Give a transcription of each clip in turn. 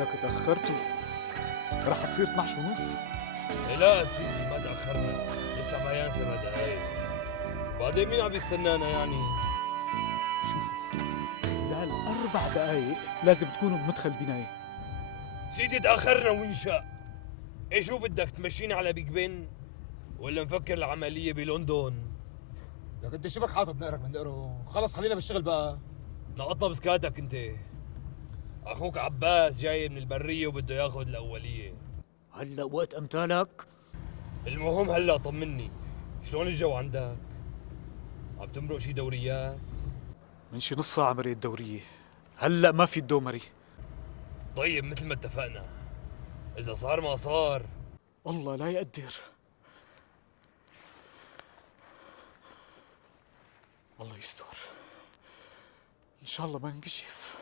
لك تأخرتوا، رح تصير 12 ونص. لا سيدي ما تأخرنا، لسه معيان 7 دقايق. وبعدين مين عم يستنانا يعني؟ شوفوا، خلال 4 دقايق لازم تكونوا بمدخل البناية. سيدي تأخرنا وإن شاء. إيه شو بدك تمشينا على بيج بن؟ ولا نفكر العملية بلندن؟ لك انت شبك حاطط نقرك من نقره، خلص خلينا بالشغل بقى. نقطنا بسكاتك انت. اخوك عباس جاي من البرية وبده ياخذ الأولية. هلا وقت أمثالك. المهم هلا طمني، شلون الجو عندك؟ عم تمرق شي دوريات؟ من شي نص ساعة مرقت دورية، هلا ما في الدومري. طيب مثل ما اتفقنا، إذا صار ما صار. الله لا يقدر. الله يستر، إن شاء الله ما نكشف.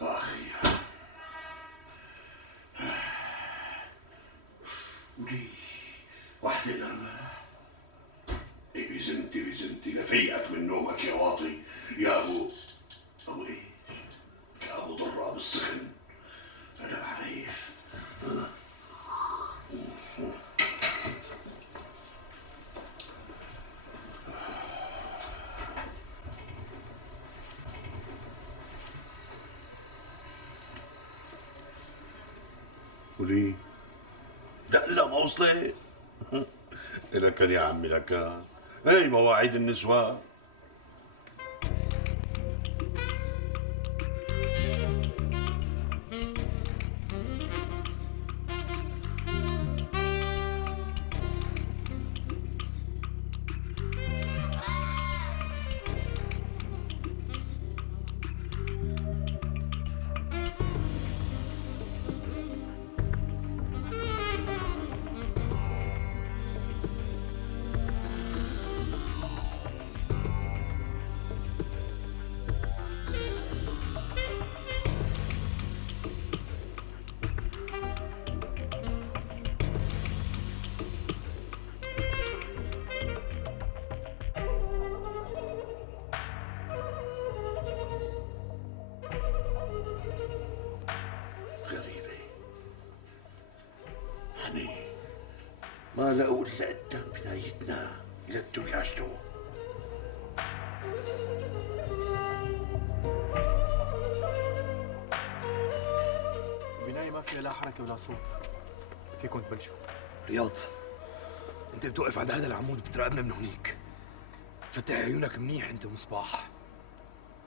آخي ولي واحدة الأرواح. بزنتي لفيقك من نومك يا واطي، يا أبو إيش؟ يا أبو ضراب السخن. أنا بعرف. ولي لا ما وصلت. لكن يا عمي لكن هي مواعيد النسوان. ما لقوا إلا قدام بنايتنا يلدوا ويعجلوا. البناية ما فيها لا حركة ولا صوت، فيكم تبلشوا. رياض، انت بتوقف عند هذا العمود بتراقبنا من هنيك. فتح عيونك منيح انت ومصباح.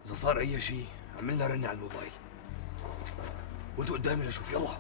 اذا صار اي شيء عملنا رنة على الموبايل. وانتوا قدامي لشوف. يلا.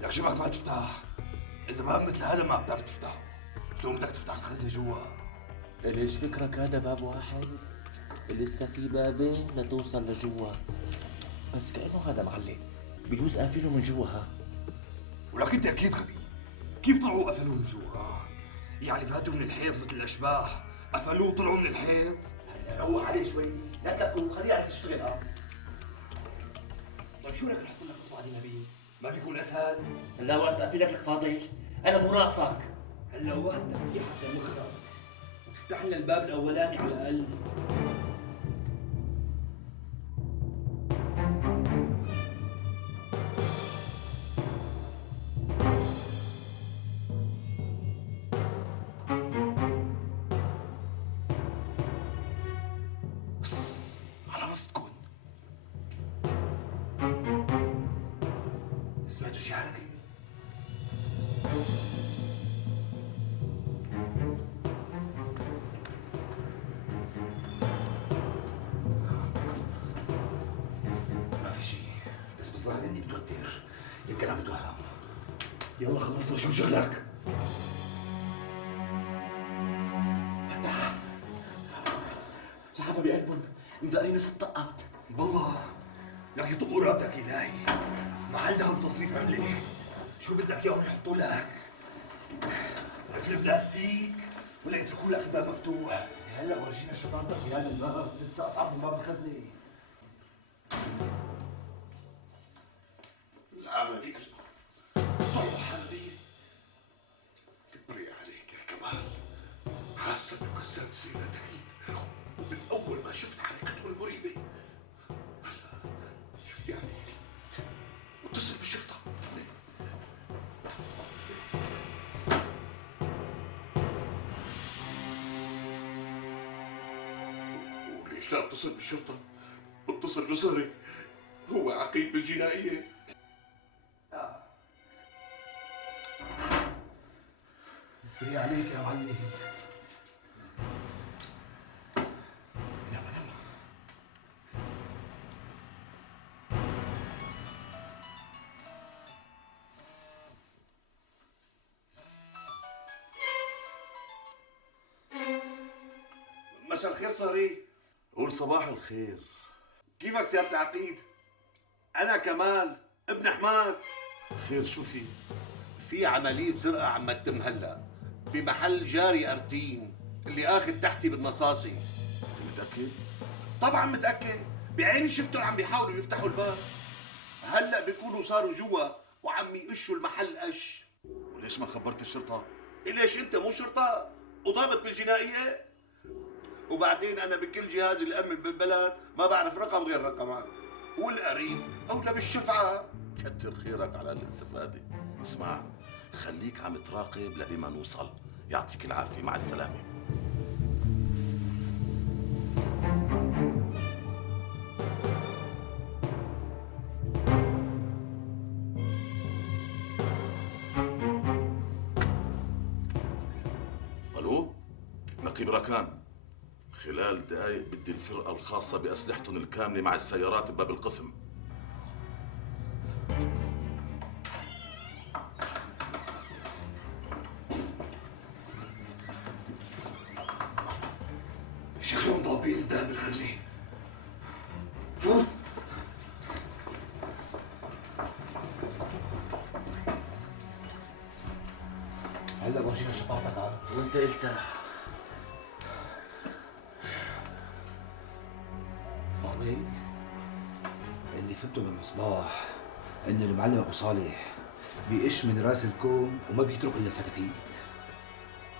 لك شبك ما تفتح. إذا باب مثل هذا ما بتقدر تفتحه. شلون بدك تفتح الخزنة جوا؟ ليش فكرك هذا باب واحد؟ لسه في بابين لتوصل لجوا. بس كأنه هذا معلق، بجوز قافله من جوا. ها ولك انت اكيد غبي. كيف طلعوا قفلوه من جوا؟ يعني فاتوا من الحيط مثل الاشباح، قفلوه وطلعوا من الحيط؟ روق عليه شوي، لا تلقوا خليه يعرف يشتغل. طيب شو رايك نحط لك اصبع ديناميت؟ ما بيكون اسهل؟ هلا وقت قافلك لك فاضل، أنا مو ناقصك. هلا وقت تفتيحك لمخك وتفتح لنا الباب الاولاني على الاقل. بس على وسطكم. سمعتوا شي حركة؟ ما في شيء، بس بالظاهر اني متوتر، يمكن عم بتوهم. يلا خلصنا. شو شغلك؟ فتح لعبة بقلبهم، مدقرين 6 طقات. بالله لك يطقوا رقبتك الهي. محلهم تصريف عملة. شو بدك اياهم يحطوا لك؟ قفل بلاستيك ولا يتركوا لك الباب مفتوح؟ هلا ورجينا شطارتك بهذا الباب، لسه اصعب من باب الخزنة. لا ما فيك. طلع حبيبي. كبري عليك يا كمال. حاستك السادسة لا تهيب. ومن أول ما شفت حركته المريبة. هلا شفت يعني. اتصل بالشرطة. وليش لا اتصل بالشرطة؟ اتصل بصهري. هو عقيد بالجنائية. كبري عليك يا معلم. يلا يلا. مساء الخير صهري. قول صباح الخير. كيفك سيادة عقيد؟ أنا كمال ابن حماد. خير شو في عملية سرقة عم تتم هلا بمحل جاري أرتين اللي آخذ تحتي بالنصاصي. أنت متأكد؟ طبعا متأكد، بعيني شفتهم عم بيحاولوا يفتحوا الباب. هلا بيكونوا صاروا جوا وعم يقشوا المحل قش. وليش ما خبرت الشرطة؟ ليش أنت مو شرطة وضابط بالجنائية؟ وبعدين أنا بكل جهاز الأمن بالبلد ما بعرف رقم غير رقمك، والقريب أولى بالشفعة. كتر خيرك على الاستفادة. اسمع، خليك عم تراقب لبما نوصل. يعطيك العافية، مع السلامة. الو، نقيب ركان. خلال دقائق بدي الفرقة الخاصة بأسلحتهم الكاملة مع السيارات بباب القسم. شكلهم ضابين الذهب بالخزنة. فوت. هلا ورجينا شطارتك. وانت قلتها. اخوي، اللي فهمته من مصباح ان المعلم ابو صالح بيقش من راس الكون وما بيترك الا الفتافيت.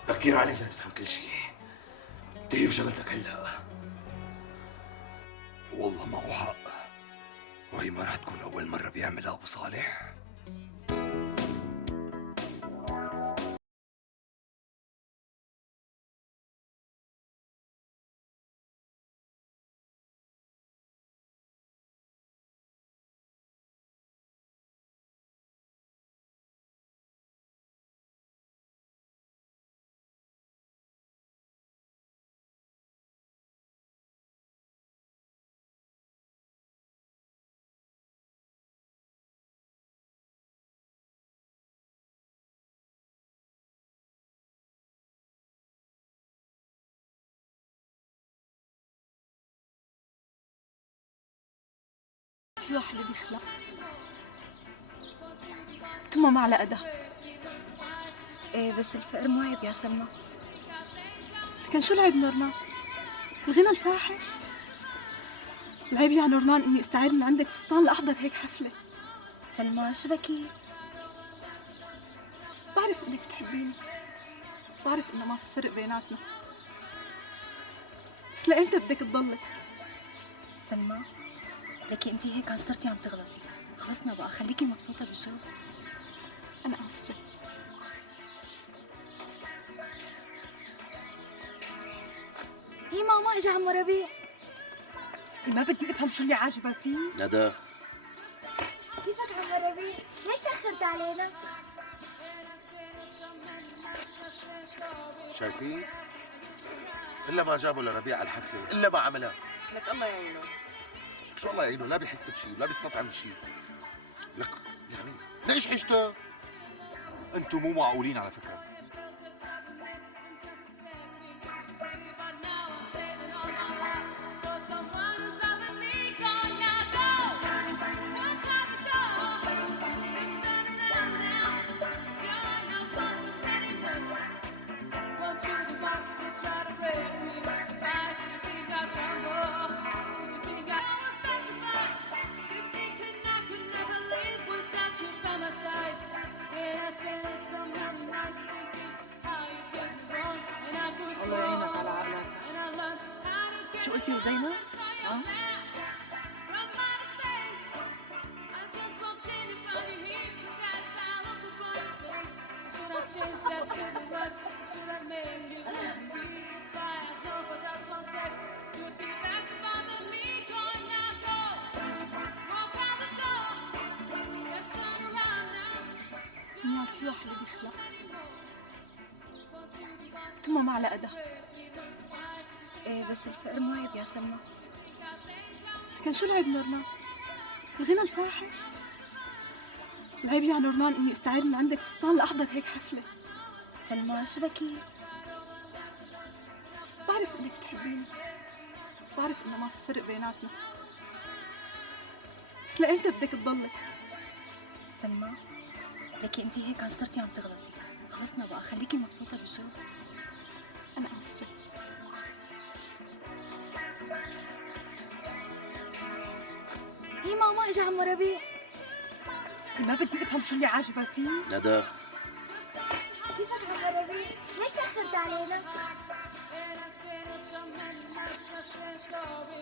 بكير عليك لتفهم كل شيء. انتهي بشغلتك هلا. والله معه حق، وهي ما رح تكون أول مرة بيعملها أبو صالح. كل واحد اللي بيخلق تمه ما على قدها. ايه بس الفقر مو عيب يا سلمى. لكن شو العيب نورمان؟ الغنى الفاحش؟ العيب يا نورمان اني استعير من عندك فستان لاحضر هيك حفله. سلمى شو بكي؟ بعرف انك بتحبيني، بعرف انه ما في فرق بيناتنا، بس لإمتى بدك تضلك؟ سلمى لكي انتي هيك صرتي عم تغلطي. خلصنا بقى، خليكي مبسوطة بالجو. أنا آسفة. هي ماما اجى عمو ربيع. ما بدي افهم شو اللي عاجبها فيه. ندى، كيفك عمو ربيع؟ ليش تأخرت علينا؟ شايفين؟ الا ما جابوا لربيع على الحفله، الا ما عملها. لك الله يعينه. شو الله يعينه، لا بيحس بشيء ولا بيستطعم بشيء. لك يعني ليش عشتها؟ انتم مو معقولين على فكره. الله يعينك على عقلاتك. شو قلتي رضينا؟ ها؟ الناس كل واحد اللي بيخلق تمه ما على قدها. ايه بس الفقر مو عيب يا سلمى. لكن شو العيب نورمان؟ الغنى الفاحش؟ العيب يا نورمان اني استعير من عندك فستان لاحضر هيك حفله. سلمى شو بكي؟ بعرف انك بتحبيني، بعرف انه ما في فرق بيناتنا، بس لإمتى بدك تضلك؟ سلمى لكي انتي هيك صرتي عم تغلطي. خلصنا بقى، خليكي مبسوطة بالجو. أنا آسفة. هي ماما اجى عمو ربيع. ما بدي افهم شو اللي عاجبها فيه. ندى، كيفك عمو ربيع؟ ليش تأخرت علينا؟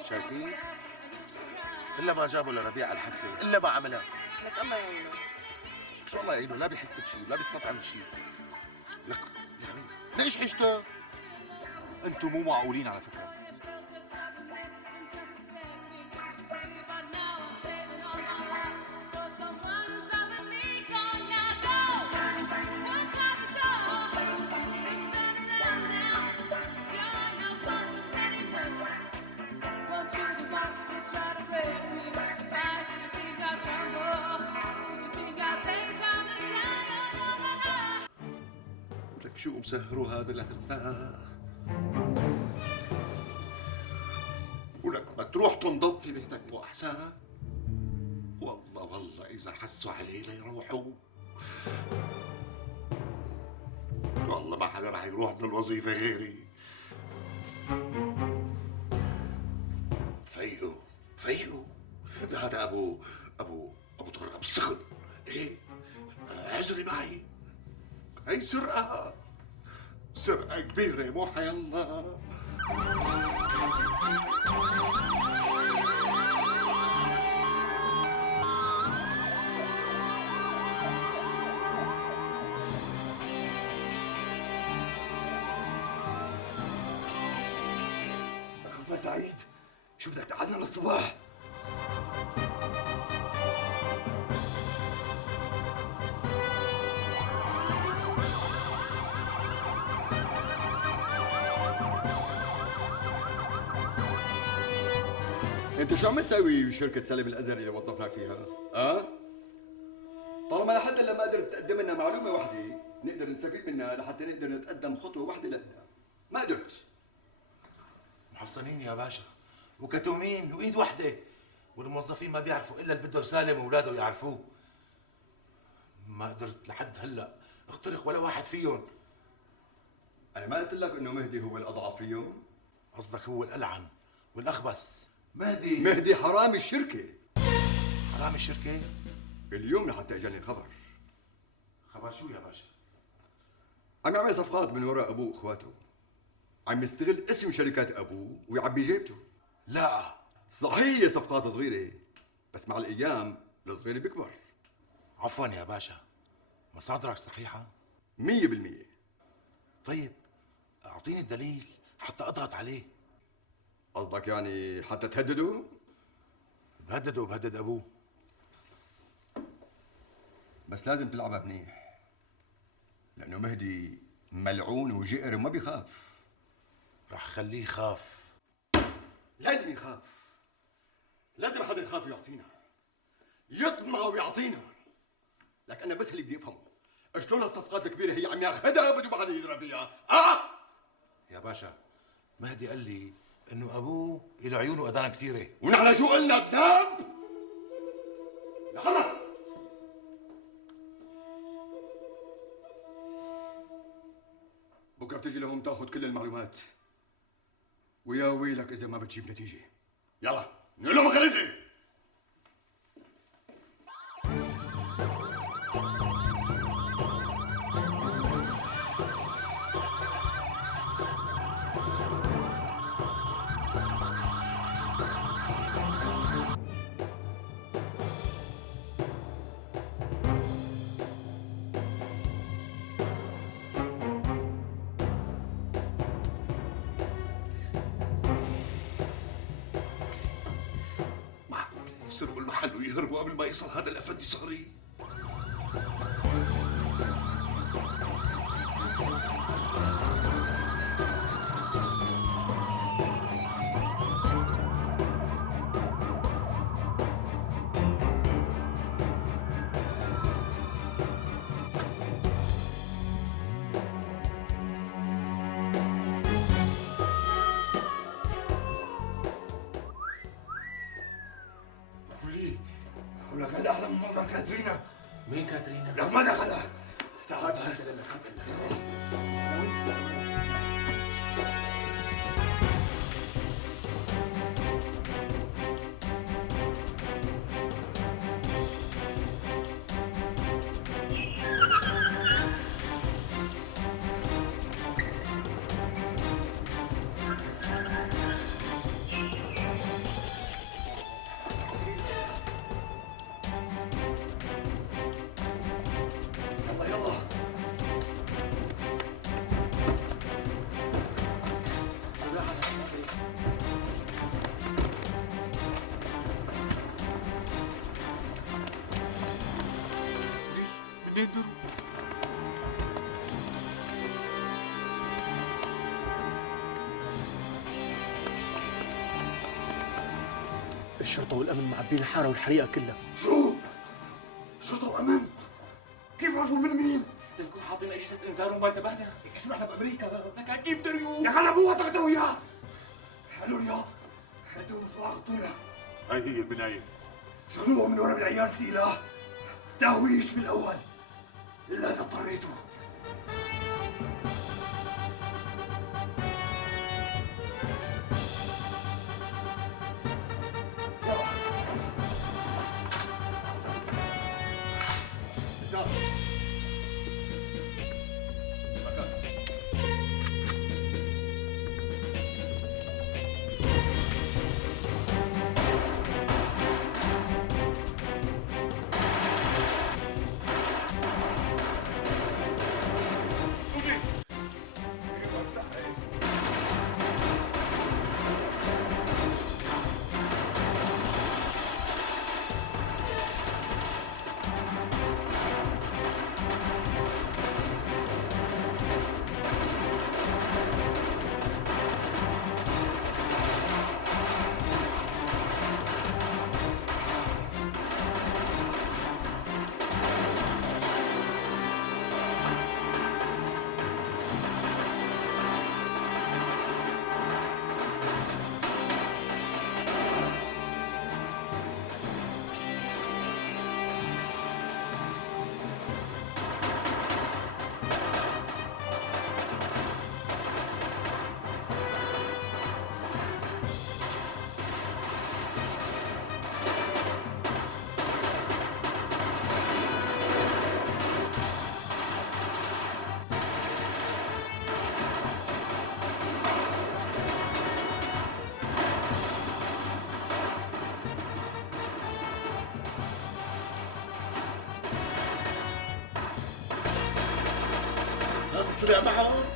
شايفين؟ الا ما جابوا لربيع على الحفله، الا ما عملها. لك الله يعينه. شو الله يعينه، لا بيحس بشيء ولا بيستطعم بشيء. لك يعني ليش عشتها؟ انتم مو معقولين على فكره. لك شو مسهروا هذا لهلا؟ ولك ما تروح تنضب في بيتك مو احسن؟ والله اذا حسوا علينا يروحوا. والله ما حدا رح يروح من الوظيفه غيري. فيقوا فيقوا. هذا ابو طارق بالسخن. ايه اعذري معي، هي سرقة كبيرة مو حيالله. أخوة سعيد، شو بدك تقعدنا للصباح؟ انت شو عم تسوي بشركة سالم الازهري اللي وظفناك فيها؟ طالما لحد هلا ما قدرت تقدم لنا معلومة واحدة نقدر نستفيد منها لحتى نقدر نتقدم خطوة واحدة لقدام. ما قدرت. محصنين يا باشا وكتومين وايد وحده، والموظفين ما بيعرفوا الا اللي بده سالم واولاده يعرفوه. ما قدرت لحد هلا اخترق ولا واحد فيهم. انا ما قلت لك انه مهدي هو الاضعف فيهم؟ قصدك هو الالعن والاخبث. مهدي حرامي الشركة. حرامي الشركة؟ اليوم لحتى اجاني خبر. خبر شو يا باشا؟ عم يعمل صفقات من وراء ابوه واخواته. عم يستغل اسم شركات ابوه ويعبي جيبته. لا صحيح هي صفقات صغيرة، بس مع الايام الصغير بيكبر. عفوا يا باشا، مصادرك صحيحة؟ 100%. طيب اعطيني الدليل حتى اضغط عليه. قصدك يعني حتى تهدده؟ بهدده وبهدد ابوه. بس لازم تلعبها منيح، لانه مهدي ملعون وجئر وما بيخاف. رح خليه يخاف. لازم يخاف. لازم حدا يخاف ويعطينا، يطمع ويعطينا. لك انا بس اللي بدي افهمه شلون هالصفقات الكبيره هي عم ياخذها بده بعد يدرى فيها. يا باشا مهدي قال لي انه ابوه له عيون واذان كثيره. ونحن شو قلنا كذاب؟ يلا بكره بتيجي لهون تاخذ كل المعلومات، ويا ويلك اذا ما بتجيب نتيجه. يلا نقول لهم خليتي. يسرقوا المحل ويهربوا قبل ما يصل هذا الافندي صغري. ولك هذا احلى من منظر كاترينا. مين كاترينا؟ لك ما دخلها. تعال بس. منين دروا؟ الشرطة والأمن معبين الحارة والحريقة كلها. شو؟ شرطة وأمن؟ كيف عرفوا من مين؟ نكون حاطين اجهزه انذار وما انتبهنا. شو نحن بأمريكا؟ لك كيف دريوا؟ يا خلا ابوها تاخذه وياه. حلو رياض، انت ومصباح خطورة. هاي هي البناية. شغلوهم من ورا بالعيال ثقيلة. تهويش بالأول إلا إذا اضطريتوا. يا طالع معهم؟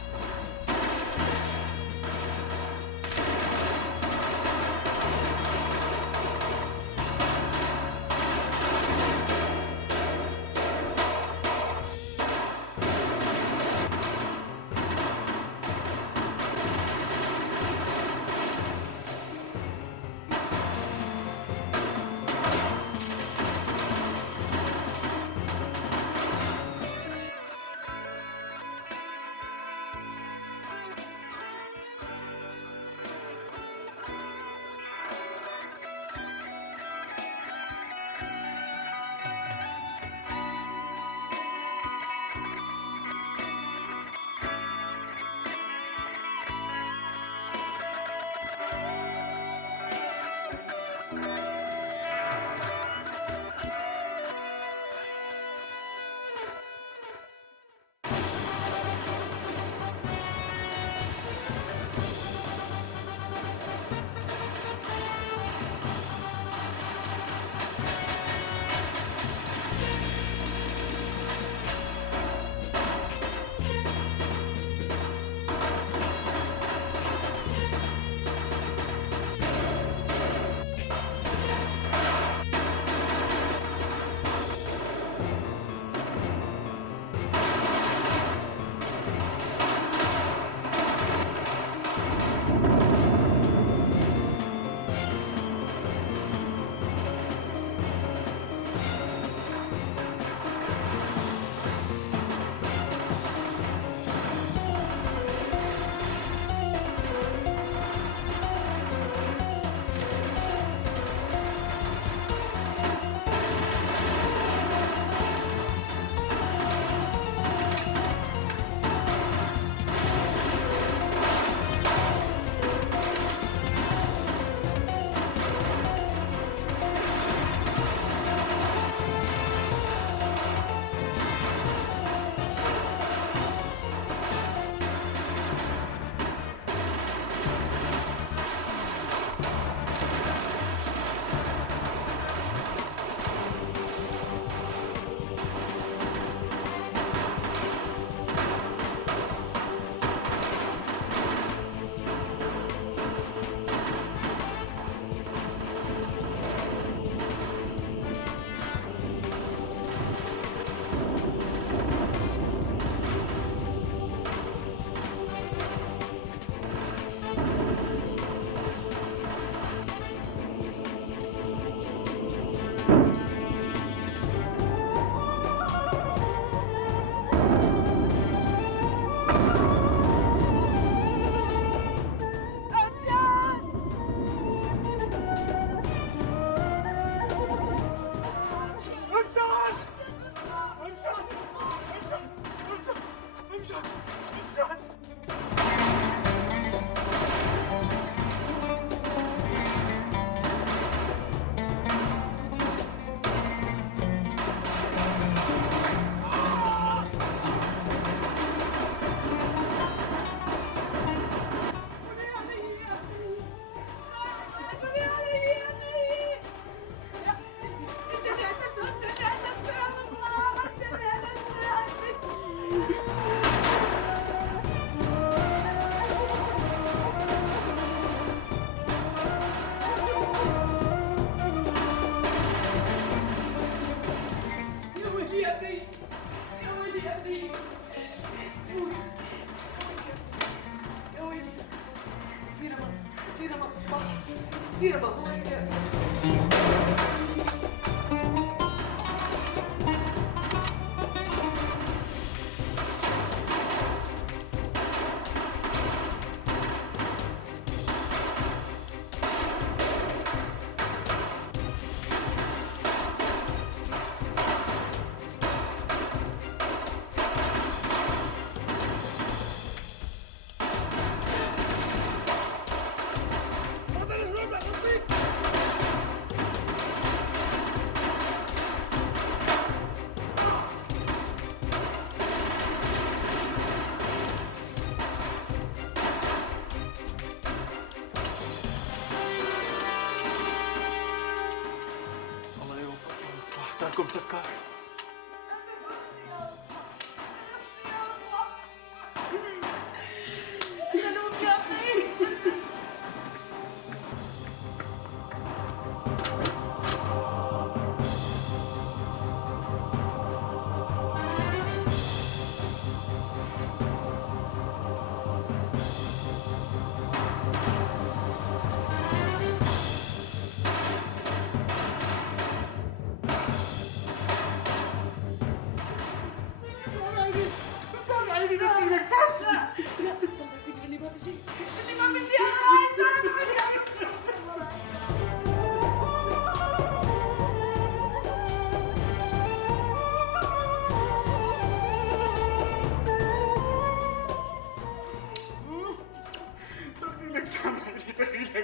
داركم سكر.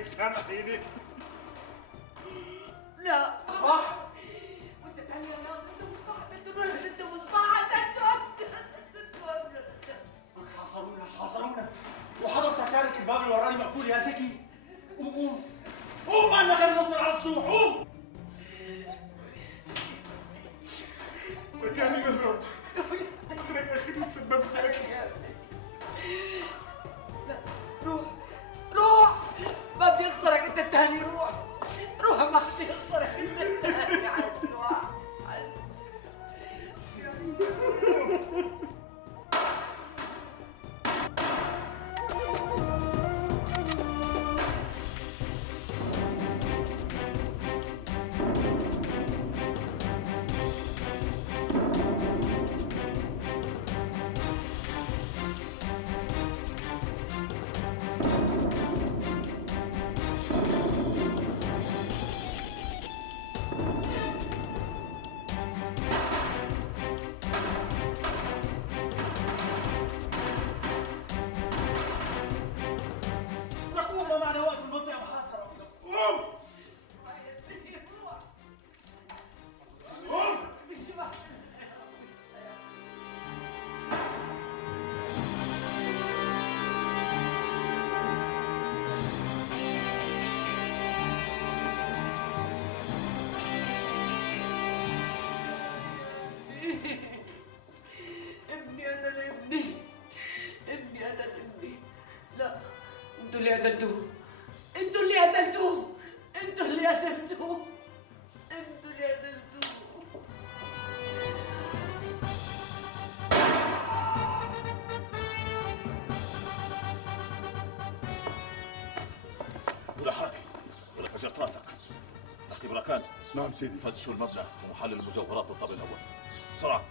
سامحيني. لا صباح وانت تاني يا ناظر انت مصباح انت مصباح حاصرونا وحضرتك تارك الباب اللي وراني مقفول يا زكي. قوم قوم ما لنا غير نطلع على السطوح. قوم فكاني مهرب حضرتك اخي سببت لك. لا روح ما بدي اخسرك انت الثاني. روح ما بدي اخسرك انت الثاني. روح نقوم ما معنا وقت المنطقة محاصرة. قوم قوم ابني هذا لابني. ابني هذا لابني. لا انتوا اللي قتلتوه. انتوا اللي قتلتوه. انتوا اللي قتلتوه. انتوا اللي قتلتوه. ولا حركة ولا فجرت راسك. أخي بركان. نعم سيدي. فتشوا المبنى ومحل المجوهرات والطابق الأول بسرعة.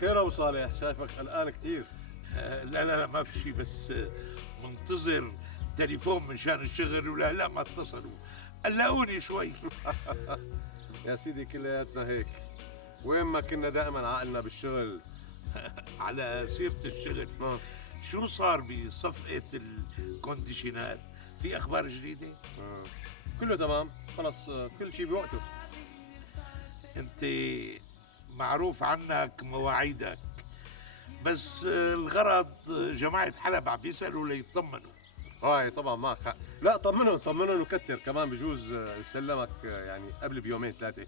خير ابو صالح، شايفك قلقان كثير. لا ما في شيء، بس منتظر تليفون من شان الشغل ولا ما اتصلوا. قلقوني شوي. يا سيدي كلياتنا هيك، وين ما كنا دائما عقلنا بالشغل. على سيرة الشغل، شو صار بصفقة الكونديشنات؟ في أخبار جديدة؟ كله تمام، خلص كل شيء بوقته. أنت معروف عنك مواعيدك، بس الغرض جماعة حلب عم بيسألوا ليطمنوا. هاي طبعا معك حق. لا طمنهم وكتر كمان، بجوز نسلمك يعني قبل بيومين ثلاثة.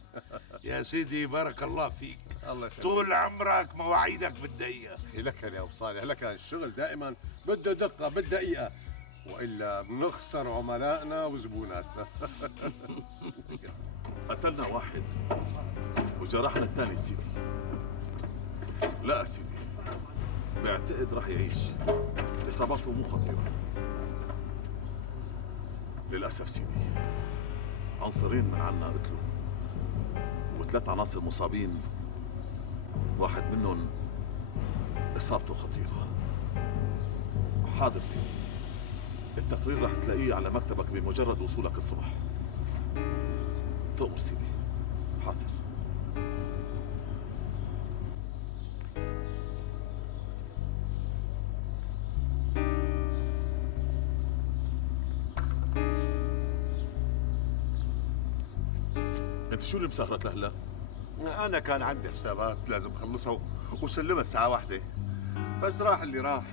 يا سيدي بارك الله فيك. الله يخليك. طول عمرك مواعيدك بالدقيقة. لك يا ابو صالح، لك الشغل دائما بده دقة بالدقيقة، والا بنخسر عملائنا وزبوناتنا. قتلنا واحد وجرحنا الثاني سيدي. لا سيدي، بعتقد راح يعيش. إصاباته مو خطيرة للأسف سيدي. عنصرين من عنا قتلوا، وثلاث عناصر مصابين، واحد منهم إصابته خطيرة. حاضر سيدي، التقرير راح تلاقيه على مكتبك بمجرد وصولك الصبح. تؤمر سيدي. حاضر. انت شو اللي مسهرك لهلا؟ أنا كان عندي حسابات لازم أخلصها وسلمها الساعة 1، بس راح اللي راح.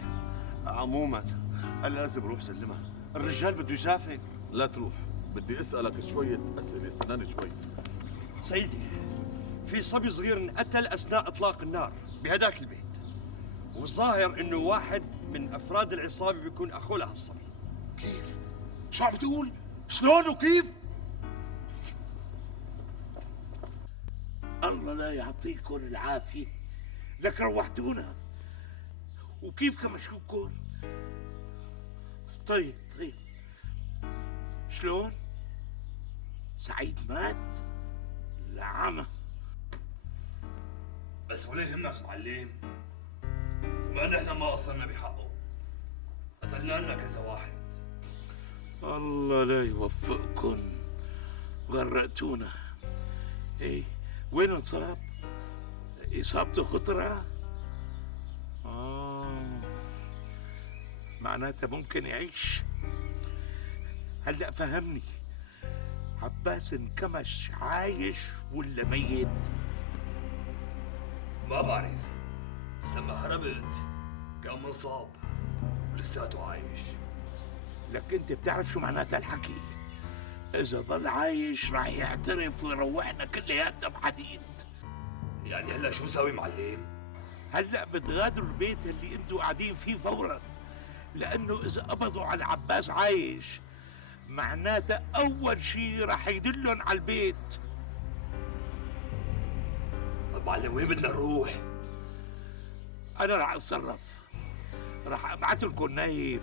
عموما أنا لازم أروح سلمها. الرجال بده يسافر. لا تروح، بدي أسألك شوية أسئلة. استناني شوي. سيدي، في صبي صغير انقتل أثناء إطلاق النار بهداك البيت، والظاهر إنه واحد من أفراد العصابة بيكون أخوه لهالصبي. كيف؟ شو عم بتقول؟ شلون وكيف؟ الله لا يعطيكم العافية، لك روحتونا. وكيف كمشكوكون؟ طيب شلون؟ سعيد مات؟ لعنة. بس ولا يهمك معلم، ما نحن ما قصرنا بحقه، قتلنا لنا كذا واحد. الله لا يوفقكن، غرقتونا. ايه وين انصاب؟ اصابته خطرة؟ معناتها ممكن يعيش. هلا فهمني، عباس انكمش عايش ولا ميت؟ ما بعرف، بس لما هربت كان منصاب ولساته عايش. لك انت بتعرف شو معناتها الحكي؟ اذا ضل عايش راح يعترف ويروحنا كلياتنا بحديد. يعني هلا شو سوي معلم؟ هلا بتغادروا البيت اللي انتوا قاعدين فيه فورا، لانه اذا قبضوا على عباس عايش معناته اول شيء راح يدلهم على البيت. طب معلم وين بدنا نروح؟ انا راح اتصرف، راح ابعث لكم نايف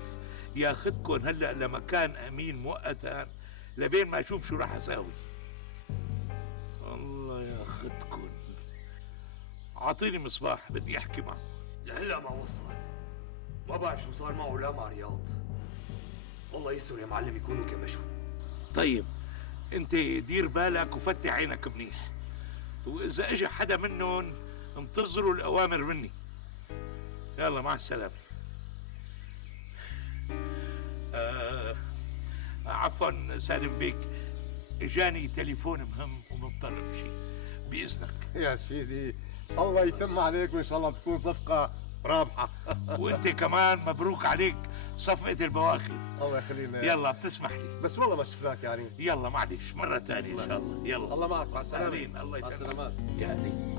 ياخذكم هلا لمكان امين مؤقتا لبين ما اشوف شو راح اساوي. الله ياخذكم. اعطيني مصباح بدي احكي معه. لهلا ما وصل، ما بعرف شو صار معه لا مع رياض. والله يستر يا معلم يكونوا كمشوا. طيب انت دير بالك وفتح عينك منيح، واذا اجى حدا منهم انتظروا الاوامر مني. يلا مع السلامه. عفوا سالم بيك، اجاني تليفون مهم ومضطر امشي باذنك. يا سيدي الله يتم عليك وان شاء الله تكون صفقه رابحه. وانت كمان مبروك عليك صفقه البواخر. الله يخلينا. يلا بتسمح لي، بس والله ما شفناك يعني. يلا معلش مره ثانيه ان شاء الله. يلا الله معك، مع السلامه. الله مع يسلمك. السلامات. يا علي.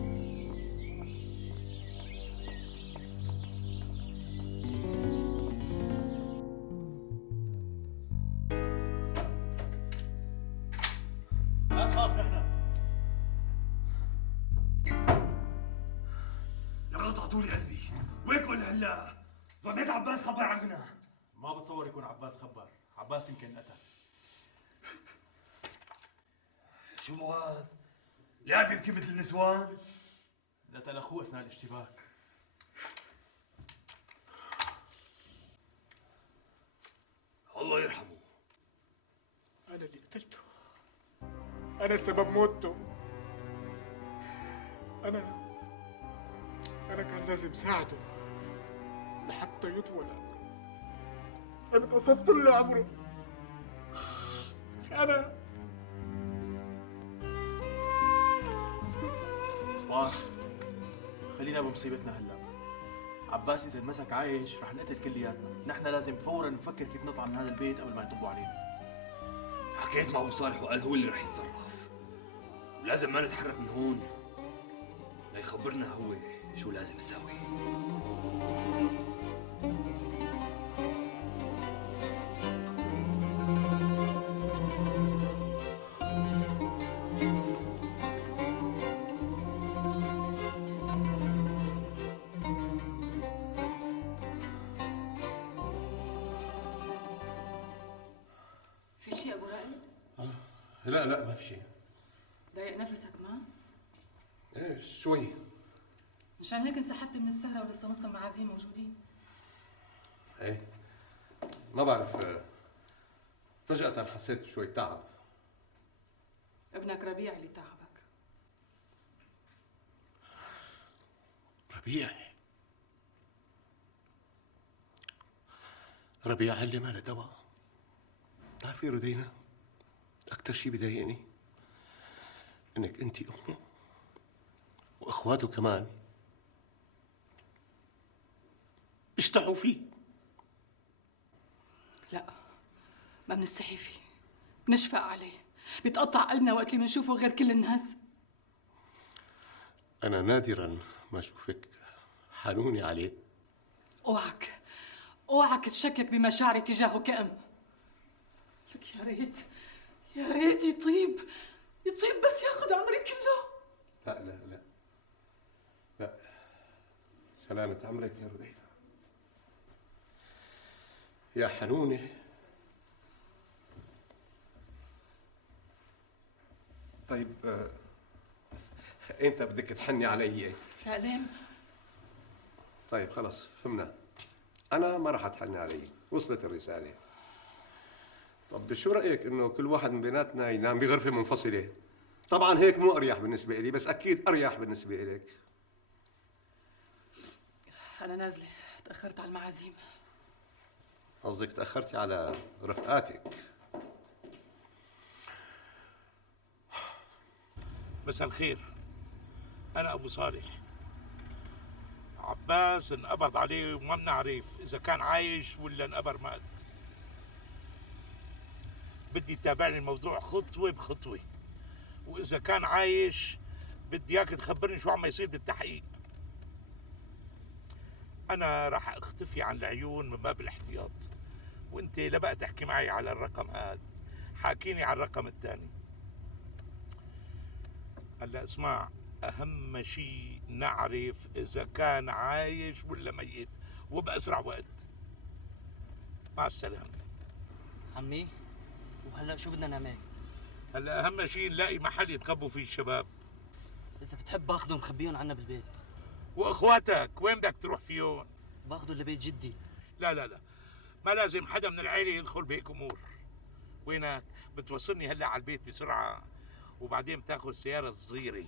لا تخاف نحن. يا قطعتوا لي قلبي، وينكم هلا؟ ظنيت عباس خبر عننا. ما بتصور يكون عباس خبر، عباس يمكن قتل. شو مواد؟ لعب يبكي مثل النسوان؟ قتل اخوه اثناء الاشتباك. الله يرحمه. أنا اللي قتلته، أنا سبب موته. أنا كان لازم ساعده لحتى يتولد. أنا قصفت له عمره. أنا صباح، خلينا بمصيبتنا هلا. عباس اذا انمسك عايش رح نقتل كلياتنا، نحن لازم فورا نفكر كيف نطلع من هذا البيت قبل ما يطبوا علينا. حكيت مع ابو صالح وقال هو اللي رح يتصرف، ولازم ما نتحرك من هون ليخبرنا هو شو لازم نسوي. في شيء ابو رائد؟ لا ما في شيء. ضايق نفسك ما؟ ايه شوي. مشان هيك انسحبت من السهرة ولسه نص المعازيم موجودين. ايه ما بعرف، فجأة حسيت بشوي تعب. ابنك ربيع اللي تعبك. ربيع اللي ما له دواء. بتعرفي رودينا، أكتر شي بضايقني إنك أنت أمه وإخواته كمان بيشتعوا فيه. لا ما بنستحي فيه، بنشفق عليه، بيتقطع قلبنا وقت اللي بنشوفه غير كل الناس. أنا نادراً ما أشوفك حنوني عليه. اوعك تشكك بمشاعري تجاهه كأم. لك يا ريت يطيب بس ياخذ عمري كله. لا سلامة عمرك يا رودينا يا حنونة. طيب انت بدك تحني علي. سالم، طيب خلص فهمنا. انا ما راح اتحني علي، وصلت الرساله. طب شو رايك انه كل واحد من بيناتنا ينام بغرفه منفصله؟ طبعا هيك مو اريح بالنسبه لي، بس اكيد اريح بالنسبه لك. انا نازله، تاخرت على المعازيم. قصدك تاخرتي على رفقاتك؟ مساء الخير، أنا أبو صالح. عباس انقبض عليه وما بنعرف إذا كان عايش ولا انقبر مات. بدي تتابعني الموضوع خطوة بخطوة، وإذا كان عايش بدي إياك تخبرني شو عم يصير بالتحقيق. أنا راح أختفي عن العيون من باب الاحتياط، وأنت لا بقى تحكي معي على الرقم هذا، حاكيني على الرقم الثاني. هلا اسمع، أهم شيء نعرف إذا كان عايش ولا ميت وبأسرع وقت. مع السلامة. عمي، وهلا شو بدنا نعمل؟ هلا أهم شيء نلاقي محل يتخبوا فيه الشباب. إذا بتحب باخذهم خبيهم عنا بالبيت. وإخواتك وين بدك تروح فيهم؟ باخذهم لبيت جدي. لا لا لا، ما لازم حدا من العيلة يدخل بهيك أمور. وينك؟ بتوصلني هلا على البيت بسرعة، وبعدين بتاخذ سيارة صغيرة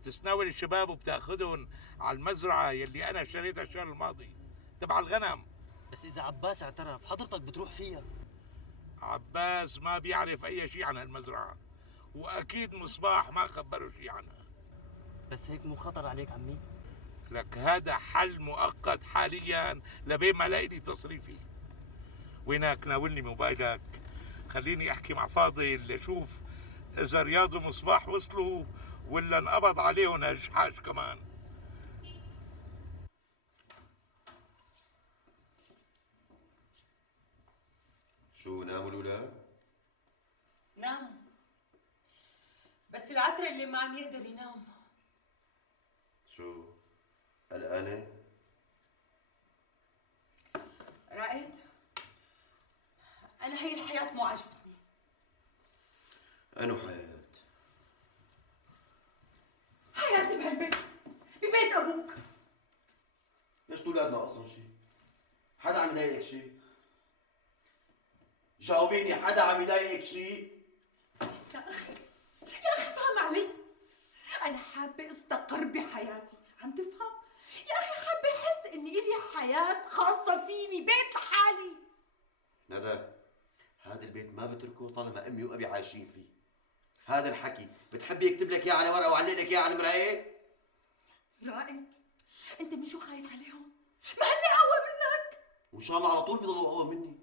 بتسناول الشباب وبتاخذهم على المزرعة يلي أنا اشتريتها الشهر الماضي تبع الغنم. بس إذا عباس اعترف حضرتك بتروح فيها. عباس ما بيعرف أي شيء عن المزرعة، وأكيد مصباح ما خبره شيء عنها. بس هيك مو خطر عليك عمي؟ لك هذا حل مؤقت حاليا لبين ما الاقي لي تصريفي. وينك؟ ناولني موبايلك، خليني احكي مع فاضل اشوف اذا رياض ومصباح وصلوا ولا انقبض عليهم هالشحاش كمان. شو ناموا الأولاد؟ نام، بس العترة اللي ما عم يقدر ينام. شو؟ قلقانة؟ رائد، أنا هي الحياة مو عجبتني. أنو حياة؟ حياتي بهالبيت، ببيت أبوك. ليش أولادنا أصلا شيء؟ حدا عم يضايقك شيء؟ جاوبيني، حدا عم يضايقك شيء؟ يا أخي فهم علي، أنا حابة استقر بحياتي، عم تفهم؟ يا أخي حابة أحس إني إلي حياة خاصة فيني، بيت لحالي. ندى، هذا البيت ما بتركه طالما أمي وأبي عايشين فيه. هذا الحكي بتحبي يكتب لك إياه على ورقة وعلق لك إياه على المراية؟ رائد، أنت من شو خايف عليهم؟ ما هن أقوى منك؟ وإن شاء الله على طول بيضلوا أقوى مني.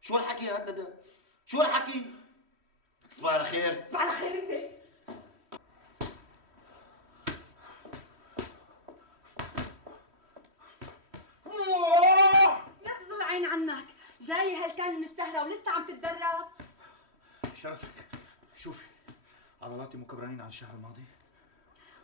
شو هالحكي يا ندى؟ شو هالحكي؟ تصبح على خير. تصبح على خير أنت. يخزي العين عنك، جاي هالكان من السهرة ولسه عم تتدرب. شرفك، شوفي عضلاتي مو كبرانين عن الشهر الماضي.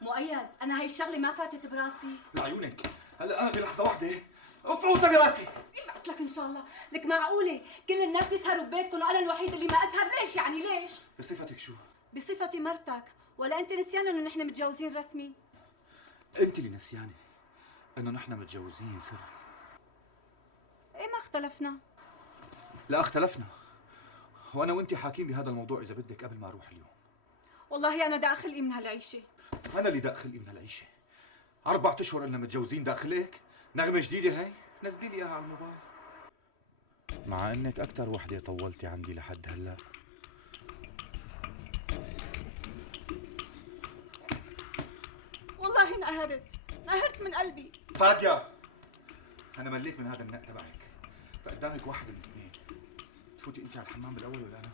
مؤيد، أنا هاي الشغلة ما فاتت براسي. لعيونك، هلا انا بلحظة واحدة فوتها براسي. يبعت لك إن شاء الله، لك معقولة كل الناس يسهروا ببيتكم وأنا الوحيد اللي ما أسهر؟ ليش يعني ليش؟ بصفتك شو؟ بصفتي مرتك، ولا أنت نسيان إنه نحن متجوزين رسمي؟ انت اللي نسيانة انه نحن متجوزين سري. إيه ما اختلفنا. لا اختلفنا، وانا وانت حاكين بهذا الموضوع اذا بدك قبل ما اروح اليوم. والله أنا دا أخلقي من هالعيشة. انا اللي دا خلقي من هالعيشة. 4 أشهر إلنا متجوزين، دا خلقك نغمة جديدة هي نزلي لي اياها على الموبايل. مع انك اكثر وحدة طولتي عندي لحد هلا. والله انقهرت من قلبي. فادية، انا مليت من هذا النق تبعك، فقدامك واحد من اثنين، تفوتي انت على الحمام بالاول ولا انا؟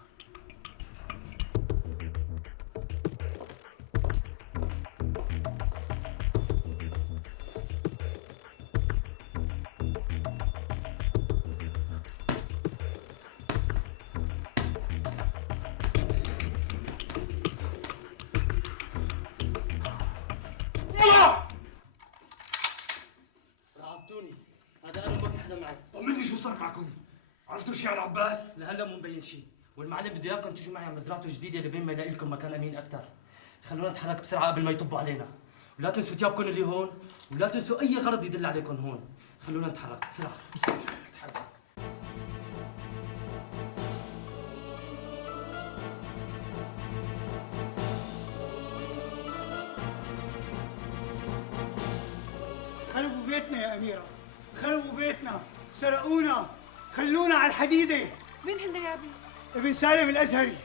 رعبتوني، هذا انا وما في حدا معي. طمني شو صار معكم؟ عرفتوا شيء عن عباس؟ لهلا مو مبين شيء، والمعلم بده اياكم تيجوا معي على مزرعته الجديده لبين ما يلاقي لكم مكان امين اكثر. خلونا نتحرك بسرعه قبل ما يطبوا علينا، ولا تنسوا ثيابكم اللي هون، ولا تنسوا اي غرض يدل عليكم هون. خلونا نتحرك بسرعه. نتحرك. خربوا بيتنا يا أميرة، خربوا بيتنا، سرقونا، خلونا على الحديدة. مين هن يا أبي؟ ابن سالم الأزهري.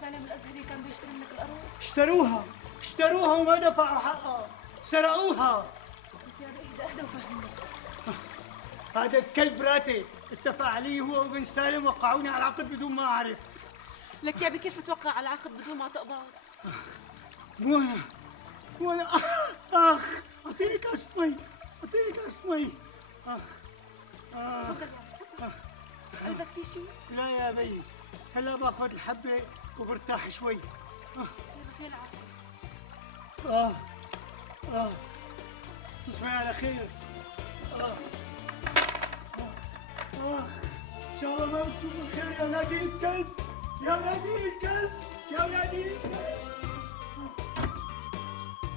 سالم الأزهري كان بيشتري منك الأرض؟ اشتروها وما دفعوا حقها، سرقوها. يا أبي اهدى وفهمني. هذا الكلب راتب اتفق علي هو وابن سالم، وقعوني على العقد بدون ما أعرف. لك يا أبي كيف توقع على العقد بدون ما تقبض؟ مو أنا أعطيني كاس مي، تفضل يا قلبك في شيء؟ لا يا بي، هلا باخذ الحبة وبرتاح شوي. في العافية. تصبحي على خير. إن شاء الله ما بتشوف الخير يا ولادي الكلب، يا ولادي الكلب، يا ولادي الكلب،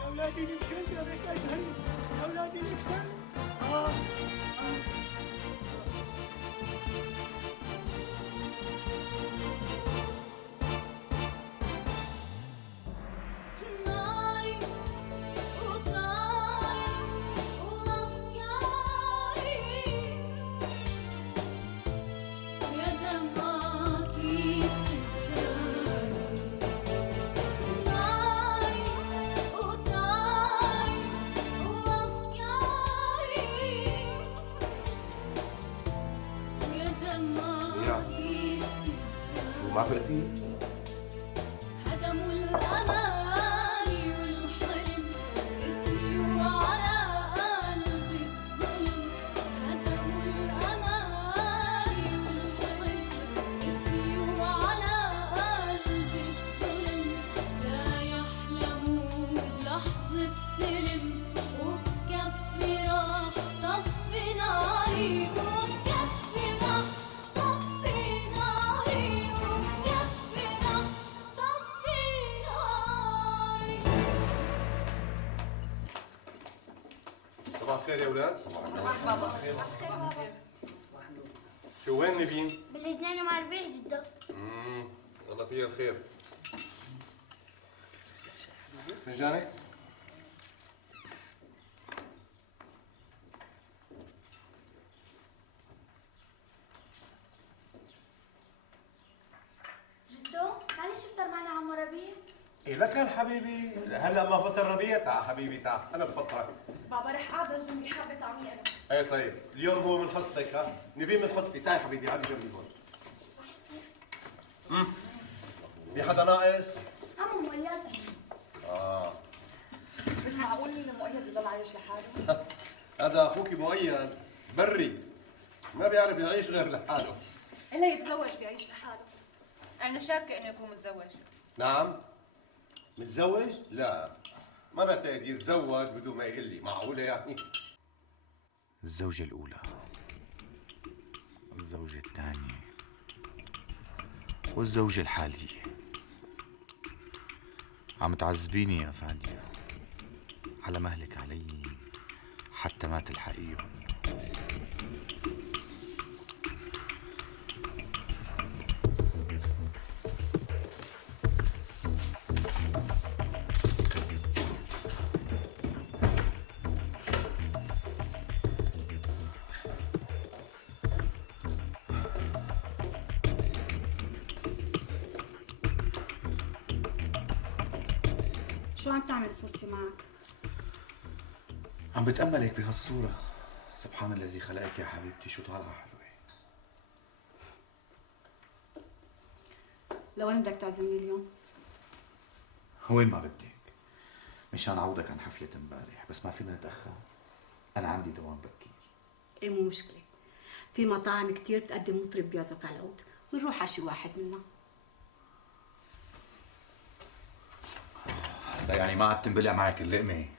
يا ولادي الكلب، يا بيت أزهري، يا ولادي الكلب. ما فقتي؟ هدموا الأماني والحلم، قسيوا على قلبي الظلم. هدموا الأماني والحلم، قسيوا على قلبي الظلم. لا يحلموا بلحظة سلم، وبكفي راح طفي ناري، وبكفي راح طفي ناري، وبكفي راح طفي ناري. صباح الخير يا اولاد. صباح النور. بابا. شو وين نبين؟ بالجنينة مع ربيع جدة. الله فيها الخير. فنجانك؟ جدو معلش افطر معنا عمو ربيع. إيه لك حبيبي، هلا ما فطر ربيع. تعال حبيبي تعال، أنا بفطرك. بابا رح قاعدة جنبي حابة طعمي أنا. إيه طيب، اليوم هو من حصتك ها؟ نيفين من حصتي، تعال حبيبي عادي جنبي هون. في حدا ناقص؟ عمو مؤيد. بس معقول مين مؤيد يضل عايش لحاله؟ هذا اخوك مؤيد بري، ما بيعرف يعيش غير لحاله. إلا يتزوج بيعيش لحاله. أنا شاكة إنه يكون متزوج. نعم؟ متزوج؟ لا، ما بعتقد يتزوج بدون ما يقول لي، معقولة يعني؟ الزوجة الأولى، الزوجة الثانية، والزوجة الحالية. عم تعذبيني يا فادية على مهلك علي حتى ما تلحقيهم. شو عم تعمل صورتي معك؟ عم بتأملك بهالصورة. سبحان الذي خلقك يا حبيبتي، شو طالعة حلوة. لوين بدك تعزمني اليوم؟ وين ما بدك، مشان أعوضك عن حفلة امبارح، بس ما فينا نتأخر، أنا عندي دوام بكير. ايه مو مشكلة، في مطاعم كتير بتقدم مطرب بيعزف على العود، ونروح على شي واحد منها. لا يعني ما عاد تنبلع معك اللقمة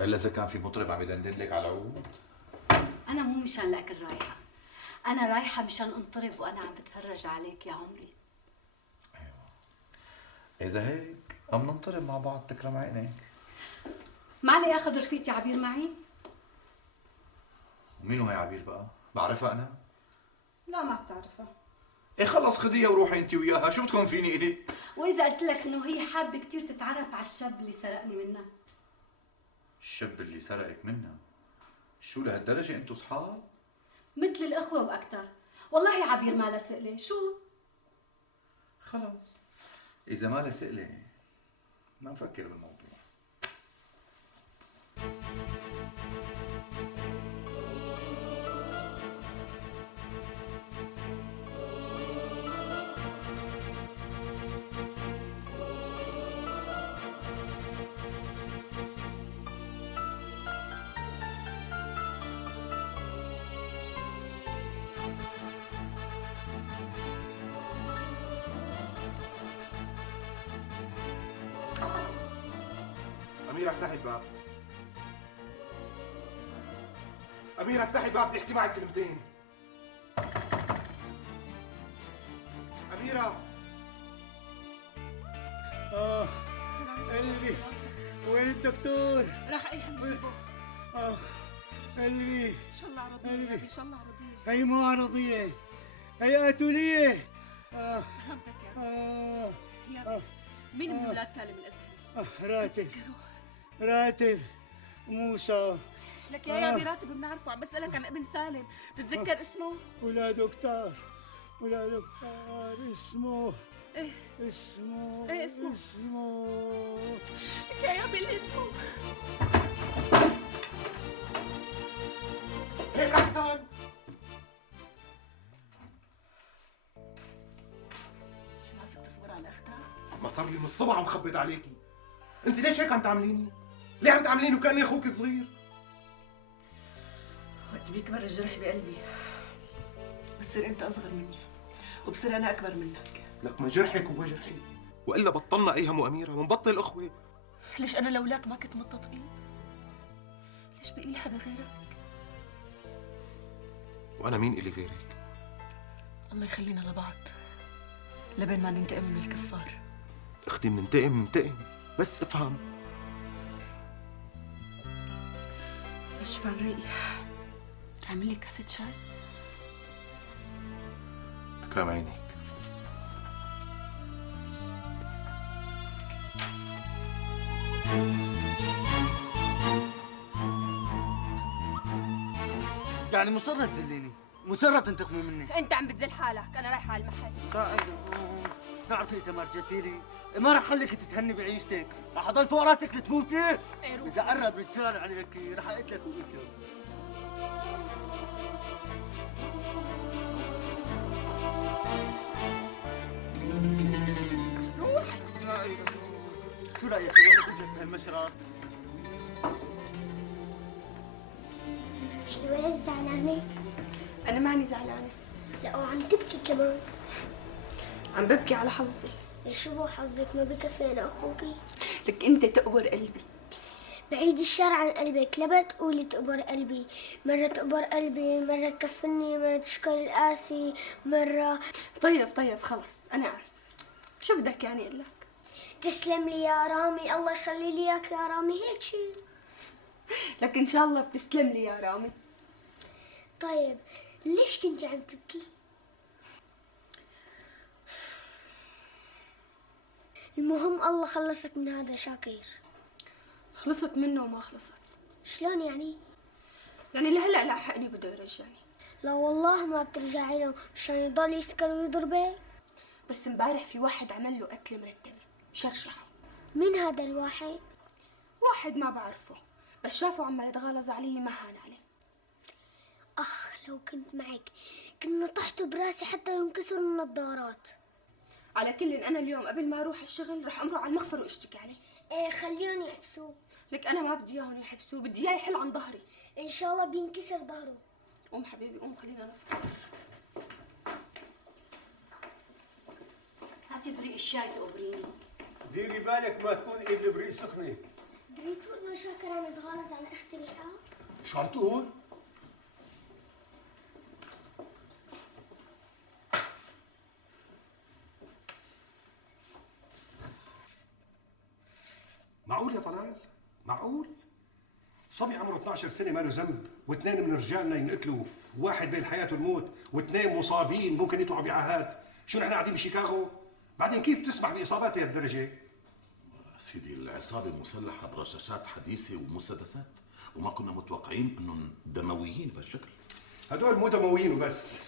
إلا إذا كان في مطرب عم يدندن لك على العود. أنا مو مشان لأكل رايحة، أنا رايحة مشان انطرب وأنا عم بتفرج عليك يا عمري. إذا هيك عم ننطلب مع بعض تكرم عينيك. ما علي اخذ رفيقتي عبير معي؟ ومين هي عبير بقى؟ بعرفها انا؟ لا ما بتعرفها. ايه خلص خديها وروحي انت وياها، شو بدكم فيني الي؟ واذا قلت لك انه هي حابه كثير تتعرف على الشاب اللي سرقني منها؟ الشاب اللي سرقك منها؟ شو لهالدرجة انتو صحاب؟ مثل الاخوه واكثر. والله عبير ما لها سئله، شو؟ خلص اذا ما لها سئلة ما نفكر بالموضوع. أميرة افتحي الباب. أميرة افتحي الباب بدي أحكي معك كلمتين. أميرة. قلبي وين الدكتور؟ راح ايهم يجيبوه. قلبي ان شاء الله عرضيه قلبي. ان شاء الله عرضيه. هي مو عرضية، هي قاتولية. سلامتك يا مين من اولاد سالم الازهري؟ راتب موسى. لك يا براتب بنعرفه، عم بسألك عن ابن سالم، تتذكر اسمه؟ ولاده كتار اسمه ايه اسمه ايه اسمه؟ لك يا اللي اسمه هيك أحسن. شو ما فيك تصبر على اختها؟ ما صار لي من الصبح عم خبط عليكي. أنت ليش هيك عم تعمليني؟ ليه عم تعمليني وكأني أخوك الصغير؟ وقت بيكبر الجرح بقلبي بتصير انت اصغر مني وبصير انا اكبر منك. لك ما جرحك هو جرحي، والا بطلنا ايهم واميره ونبطل اخوه. ليش انا لولاك ما كنت متطقين؟ ليش بقي لي حدا غيرك؟ وانا مين الي غيرك؟ الله يخلينا لبعض لبين ما ننتقم من الكفار. اختي مننتقم بس افهم. شفان ريقي، تعمل لي كاسة شاي؟ تكرم عينك. يعني مصرة تذليني، مصرة تنتقمي مني. انت عم بتذل حالك، انا رايحه على المحل. بتعرفي اذا ما رجعتي لي ما رح خليك تتهني بعيشتك، رح اضل فوق راسك لتموتي. اذا قرب رجال عليك رح اقتلك وقتلك. روح. شو رايك وين تجيك بهالمشرب؟ حلوة زعلانة؟ انا ماني زعلانه. لا وعم تبكي كمان. عم ببكي على حظي. شو بو حظك ما بكفي انا اخوكي؟ لك انت تقبر قلبي. بعيد الشر عن قلبك، لا تقولي تقبر قلبي، مرة تقبر قلبي، مرة تكفني، مرة تشكر القاسي، مرة. طيب خلص انا اسفه. شو بدك يعني اقول لك؟ تسلم لي يا رامي، الله يخلي لي اياك يا رامي، هيك شيء. لك ان شاء الله بتسلم لي يا رامي. طيب ليش كنتي عم تبكي؟ المهم الله خلصك من هذا شاكير. خلصت منه وما خلصت. شلون يعني؟ يعني لهلا لاحقني بده يرجعني. لا والله ما بترجعي له مشان يضل يسكر ويضربك. بس امبارح في واحد عمل له قتله مرتبه، شرشحه. مين هذا الواحد؟ واحد ما بعرفه، بس شافه عمال يتغالظ علي ما هان عليه. لو كنت معك كنا طحت براسي حتى ينكسر النظارات. على كل انا اليوم قبل ما اروح الشغل رح امرق على المخفر واشتكي عليه. ايه خليهم يحبسوه. لك انا ما بدي اياهم يحبسوه، بدي اياه يحل عن ظهري. ان شاء الله بينكسر ظهره. قوم حبيبي قوم خلينا نفطر. هاتي بريق الشاي تقبريني. ديري بالك ما تكون ايد البريق سخنه. دريتوا انه شاكر عم يتغالظ على اختي ريحه؟ شو عم تقول؟ يا طلال؟ معقول؟ صبي عمره 12 سنة ما له ذنب، واثنين من رجالنا ينقتلوا، وواحد بين الحياة والموت، واثنين مصابين ممكن يطلعوا بعاهات، شو نحن قاعدين بشيكاغو؟ بعدين كيف تسمح بإصابات لهالدرجة؟ سيدي العصابة مسلحة برشاشات حديثة ومسدسات، وما كنا متوقعين انهم دمويين بهالشكل. هدول مو دمويين وبس،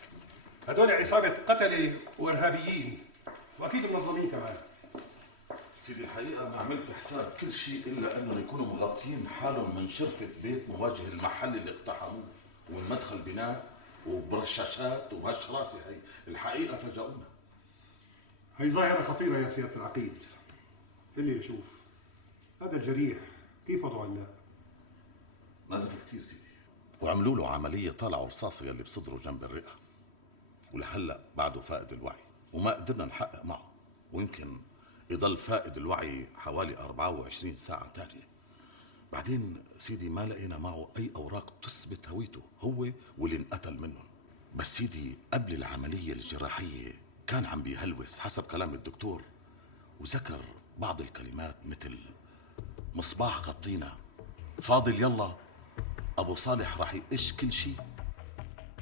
هدول عصابة قتلة وإرهابيين، وأكيد منظمين كمان. سيدي الحقيقة ما عملت حساب كل شيء إلا أنهم يكونوا مغطين حالهم من شرفة بيت مواجه المحل اللي اقتحموه، ومن مدخل بناء وبرشاشات وهش راسي. هي الحقيقة فاجأونا. هي ظاهرة خطيرة يا سيادة العقيد. اللي يشوف هذا الجريح كيف وضعه الناء؟ نزف كثير سيدي، وعملوا له عملية طلعوا رصاصة يلي بصدره جنب الرئة، ولهلا بعده فاقد الوعي وما قدرنا نحقق معه، ويمكن يضل فاقد الوعي حوالي 24 ساعة تانية. بعدين سيدي ما لقينا معه أي أوراق تثبت هويته هو واللي انقتل منهم. بس سيدي قبل العملية الجراحية كان عم بيهلوس حسب كلام الدكتور، وذكر بعض الكلمات مثل مصباح غطينا، فاضل يلا، أبو صالح راح يقش كل شيء.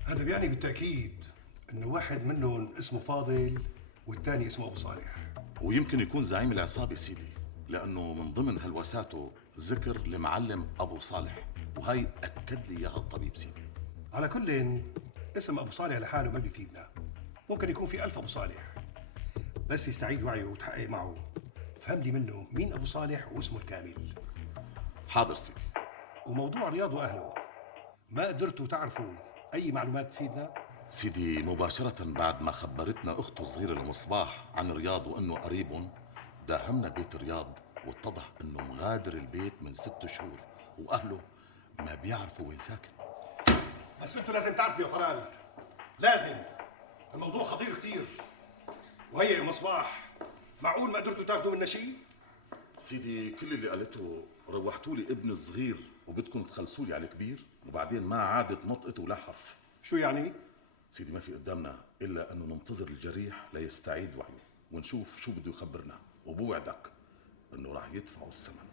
هذا بيعني بالتأكيد إنه واحد منهم اسمه فاضل والثاني اسمه أبو صالح. ويمكن يكون زعيم العصابة سيدي، لأنه من ضمن هلوساته ذكر المعلم أبو صالح، وهي أكد لي إياها الطبيب سيدي. على كل اسم أبو صالح لحاله ما بيفيدنا، ممكن يكون في 1000 أبو صالح، بس يستعيد وعيه وتحقق معه. فهم لي منه مين أبو صالح واسمه الكامل. حاضر سيدي. وموضوع رياض وأهله، ما قدرتوا تعرفوا أي معلومات تفيدنا؟ سيدي مباشرة بعد ما خبرتنا أخته الصغيرة المصباح عن رياض وأنه قريبهم، داهمنا بيت رياض، واتضح أنه مغادر البيت من 6 شهور، وأهله ما بيعرفوا وين ساكن. بس أنتوا لازم تعرفوا يا طلال، لازم، الموضوع خطير كثير. وهي يا مصباح، معقول ما قدرتوا تاخذوا منا شيء؟ سيدي كل اللي قالته روحتوا لي ابن الصغير وبدكم تخلصوا لي على الكبير، وبعدين ما عادت نطقته ولا حرف. شو يعني؟ سيدي ما في قدامنا الا انه ننتظر الجريح ليستعيد وعيه ونشوف شو بده يخبرنا، وبوعدك انه راح يدفعوا الثمن.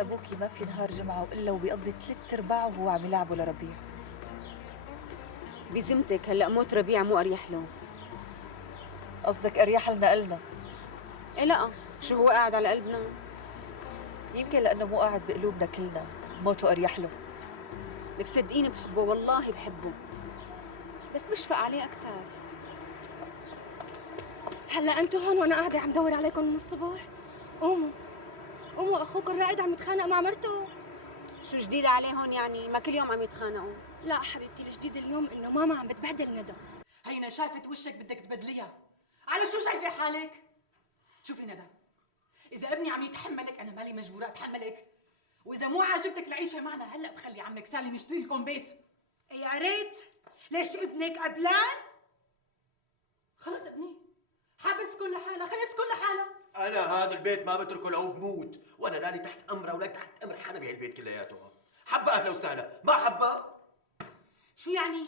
أبوكي ما في نهار جمعة وإلا وبيقضي 3/4 وهو عم يلعبوا لربيع. بذمتك هلا موت ربيع مو أريح له؟ قصدك أريح لنا إلنا؟ إيه لا، شو هو قاعد على قلبنا؟ يمكن لأنه مو قاعد بقلوبنا كلنا، موته أريح له. لك صدقيني بحبه، والله بحبه، بس بشفق عليه أكثر. هلا أنتوا هون وأنا قاعدة عم دور عليكم من الصبح. قوموا قوموا، أخوكم الرائد عم يتخانق مع مرته. شو جديد عليه هون يعني؟ ما كل يوم عم يتخانقوا. لا حبيبتي، الجديد اليوم إنه ماما عم بتبهدل ندى. هينا شافت وشك بدك تبدليها، على شو شايفة حالك؟ شوفي ندى، إذا ابني عم يتحملك أنا مالي مجبورة أتحملك، وإذا مو عاجبتك العيشة معنا هلا بخلي عمك سالم يشتري لكم بيت. يا ريت، ليش ابنك قبلان؟ خلص ابني، حابة تسكن لحالها، خليها تسكن لحالها. أنا هذا البيت ما بتركه لو بموت، وأنا لاني تحت أمرها ولا تحت أمر حدا بهالبيت كلياته. حبة أهلا وسهلا، ما حبة شو يعني؟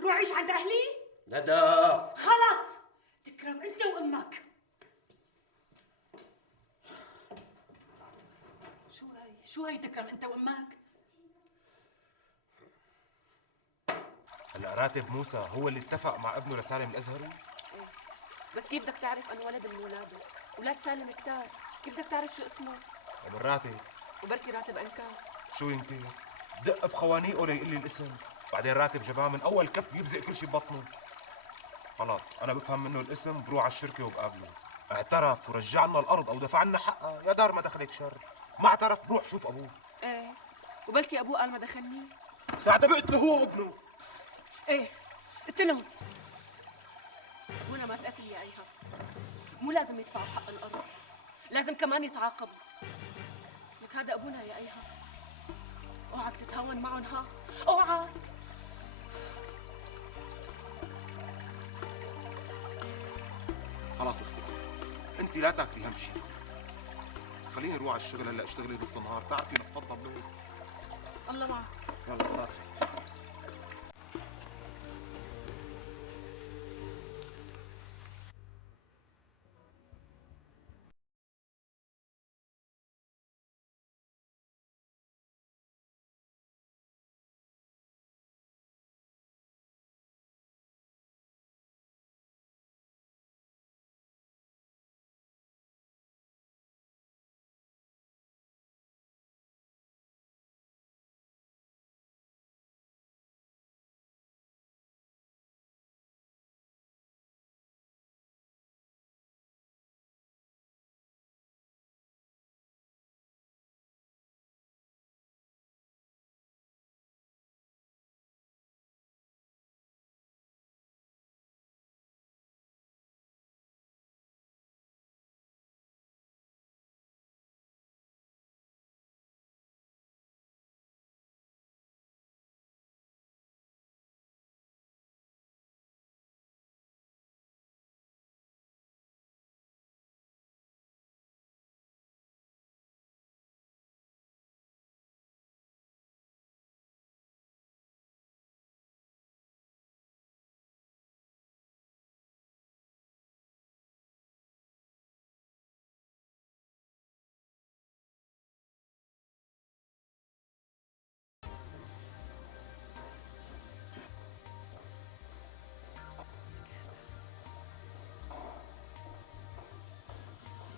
روح عيش عند أهلي؟ ندى خلص، تكرم أنت وأمك. شو هي تكرم أنت وأمك؟ هلا راتب موسى هو اللي اتفق مع ابنه لسالم الازهري؟ إيه. بس كيف بدك تعرف أنه ولد من ولاده؟ ولاد سالم كتار، كيف بدك تعرف شو اسمه؟ ومن راتب. وبركي راتب انكار. شو ينكر؟ دق بخوانيقه ليقول لي الاسم، بعدين راتب جبان من اول كف يبزق كل شيء ببطنه. خلاص انا بفهم منه الاسم، بروح على الشركه وبقابله. اعترف ورجعنا الارض او دفع لنا حقها يا دار ما دخلك شر. ما اعترف بروح شوف ابوه. ايه وبلكي ابوه قال ما دخلني. ساعتها بقتله هو وابنه. ايه قلت لهم ابونا ما تقتل يا ايها، مو لازم يدفعوا حق الارض، لازم كمان يتعاقبوا. لك هذا ابونا يا ايها، اوعك تتهاون معهم ها، اوعك. خلاص اختي انت لا تاكلي هم شيء. خليني اروح على الشغل هلا، اشتغلي بنص النهار، بتعرفي نتفضل بلوك. الله معك. يلا خلاص.